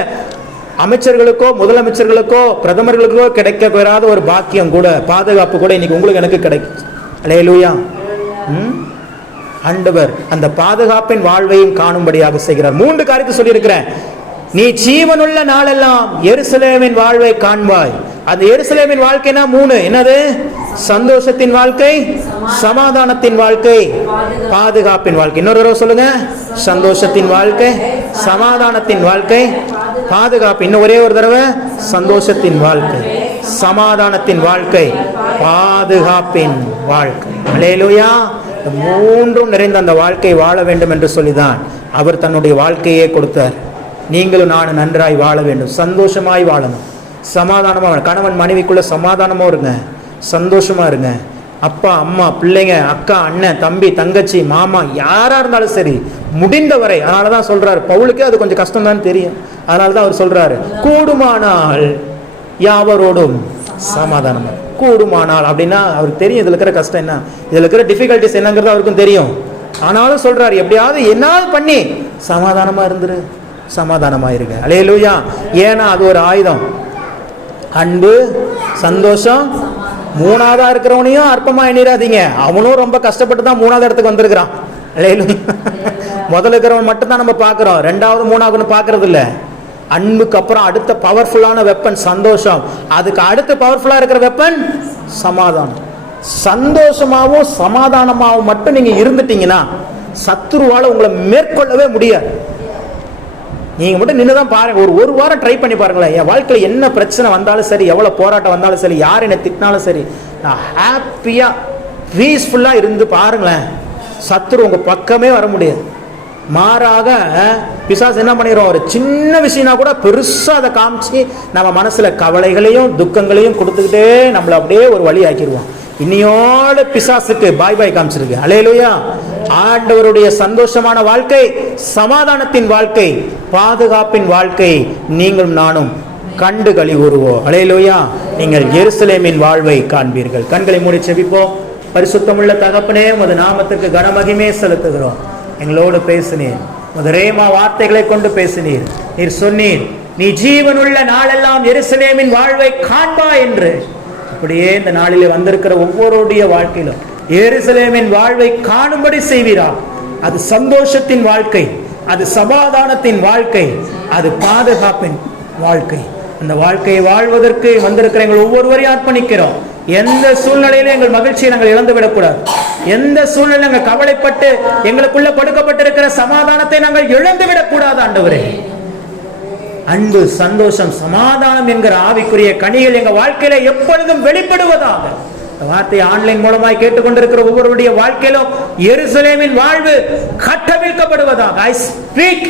அமைச்சர்களுக்கோ முதலமைச்சர்களுக்கோ பிரதமர்களுக்கோ கிடைக்க பெறாத ஒரு பாக்கியம் கூட, பாதுகாப்பு கூட இன்னைக்கு உங்களுக்கு எனக்கு கிடைக்கும். அல்லேலூயா. ஆண்டவர் அந்த பாதுகாப்பின் வாழ்வையும் காணும்படியாக செய்கிறார். 3 காரியத்தை சொல்லியிருக்கிறேன். நீ ஜீவனுள்ள நாளெல்லாம் எருசலேமின் வாழ்வை காண்பாய். அந்த எருசலேமின் வாழ்க்கைனா 3. என்னது? சந்தோஷத்தின் வாழ்க்கை, சமாதானத்தின் வாழ்க்கை, பாதுகாப்பின் வாழ்க்கை. இன்னொரு தடவை சொல்லுங்க. சந்தோஷத்தின் வாழ்க்கை, சமாதானத்தின் வாழ்க்கை, பாதுகாப்பு. இன்னும் ஒரே ஒரு தடவை. சந்தோஷத்தின் வாழ்க்கை, சமாதானத்தின் வாழ்க்கை, பாதுகாப்பின் வாழ்க்கை. அல்லேலூயா. இந்த 3ம் நிறைந்த அந்த வாழ்க்கை வாழ வேண்டும் என்று சொல்லிதான் அவர் தன்னுடைய வாழ்க்கையே கொடுத்தார். நீங்களும் நானும் நன்றாய் வாழ வேண்டும், சந்தோஷமாய் வாழணும், சமாதானமா, கணவன் மனைவிக்குள்ள சமாதானமா இருங்க, சந்தோஷமா இருங்க. அப்பா அம்மா பிள்ளைங்க அக்கா அண்ணன் தம்பி தங்கச்சி மாமா யாரா இருந்தாலும் சரி, முடிந்தவரை. அதனாலதான் சொல்றாரு, பவுலுக்கே அது கொஞ்சம் கஷ்டம் தான் தெரியும், அதனாலதான் அவர் சொல்றாரு, கூடுமானால் யாவரோடும் சமாதானம். கூடுமானால் அப்படின்னா அவருக்கு தெரியும் இதுல இருக்கிற கஷ்டம் என்ன, இதுல இருக்கிற டிஃபிகல்டிஸ் என்னங்கிறது அவருக்கும் தெரியும். ஆனாலும் சொல்றாரு, எப்படியாவது என்னால் பண்ணி சமாதானமா இருந்துரு, சமாதானமா இருங்க. அல்லேலூயா. ஏன்னா அது ஒரு ஆயுதம். அன்பு, சந்தோஷம். 3ஆவதா இருக்கிறவனையும் அற்பமா எண்ணிராதீங்க, அவனும் ரொம்ப கஷ்டப்பட்டு தான் 3ஆவது இடத்துக்கு வந்திருக்கிறான். அல்லேலூயா. முதல்ல இருக்கிறவன் மட்டும் தான் நம்ம பார்க்கிறோம், 2வது 3வது பார்க்கறது இல்லை. அன்புக்கு அப்புறம் அடுத்த பவர்ஃபுல்லான வெப்பன் சந்தோஷம், அதுக்கு அடுத்த பவர்ஃபுல்லா இருக்கிற வெப்பன் சமாதானம். சந்தோஷமாவும் சமாதானமாவும் மட்டும் நீங்க இருந்துட்டீங்கன்னா சத்துருவால உங்களை மேற்கொள்ளவே முடியாது. நீங்க மட்டும் நின்றுதான் பாருங்க, ஒரு வாரம் ட்ரை பண்ணி பாருங்களேன். என் வாழ்க்கையில் என்ன பிரச்சனை வந்தாலும் சரி, எவ்வளவு போராட்டம் வந்தாலும் சரி, யார் என்னை திட்டினாலும் சரி, நான் ஹாப்பியா பீஸ்ஃபுல்லா இருந்து பாருங்களேன், சத்துரு உங்க பக்கமே வர முடியாது. மாறாக பிசாசு என்ன பண்ணிடுவோம், ஒரு சின்ன விஷயம்னா கூட பெருசா அதை காமிச்சு நம்ம மனசுல கவலைகளையும் துக்கங்களையும் கொடுத்துக்கிட்டே நம்மளை அப்படியே ஒரு வழி ஆக்கிடுவோம். இன்னையோட பிசாசுக்கு பாய் பாய் காமிச்சிருக்கு. அல்லேலூயா. ஆண்டவருடைய சந்தோஷமான வாழ்க்கை, சமாதானத்தின் வாழ்க்கை, பாதுகாப்பின் வாழ்க்கை நீங்களும் நானும் கண்டு களி கூறுவோம். அல்லேலூயா. நீங்கள் எருசலேமின் வாழ்வை காண்பீர்கள். கண்களை மூடி செபிப்போம். பரிசுத்தமுள்ள தகப்பனே, உமது நாமத்துக்கு கனமகிமே செலுத்துகிறோம். எங்களோடு பேசினீர், உமது ரேமா வார்த்தைகளை கொண்டு பேசினீர். நீர் சொன்னீர், நீ ஜீவனுள்ள நாளெல்லாம் எருசலேமின் வாழ்வை காண்பா என்று. அப்படியே இந்த நாளிலே வந்திருக்கிற ஒவ்வொருடைய வாழ்க்கையிலும் எருசலேமின் வாழ்வை காணும்படி செய்வீரா. அது சந்தோஷத்தின் வாழ்க்கை, அது சமாதானத்தின் வாழ்க்கை, அது பாதுகாப்பின் வாழ்க்கை. அந்த வாழ்க்கையை வாழ்வதற்கு வந்திருக்கிற எங்கள் ஒவ்வொருவரையும் அர்ப்பணிக்கிறோம். எந்த சூழ்நிலையிலும் எங்கள் மகிழ்ச்சியை நாங்கள் இழந்துவிடக்கூடாது. எந்த சூழ்நிலை நாங்கள் கவலைப்பட்டு எங்களுக்குள்ள கொடுக்கப்பட்டிருக்கிற சமாதானத்தை நாங்கள் இழந்துவிடக்கூடாது. ஆண்டவரே, அன்பு, சந்தோஷம், சமாதானம் என்கிற ஆவிக்குரிய கனிகள் எங்க வாழ்க்கையில எப்பொழுதும் வெளிப்படுவதாக. வார்த்தை ஆன்லைன் மூலமாய் கேட்டுக்கொண்டிருக்கிற ஒவ்வொருடைய வாழ்க்கையிலும் எருசலேமின் வாழ்வு கட்டவிழ்க்கப்படுவதாக. I speak,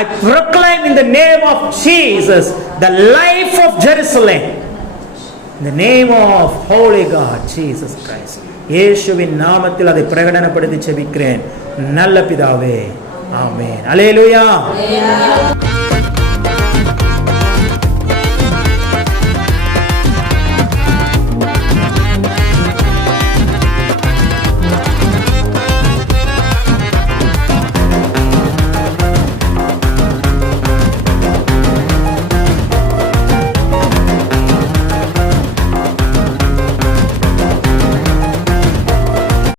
I proclaim in the name of Jesus the life of Jerusalem, in the name of Holy God Jesus Christ. இயேசுவின் நாமத்தில் அதை பிரகடனப்படுத்தி ஜெபிக்கிறேன் நல்ல பிதாவே. ஆமென். அல்லேலூயா.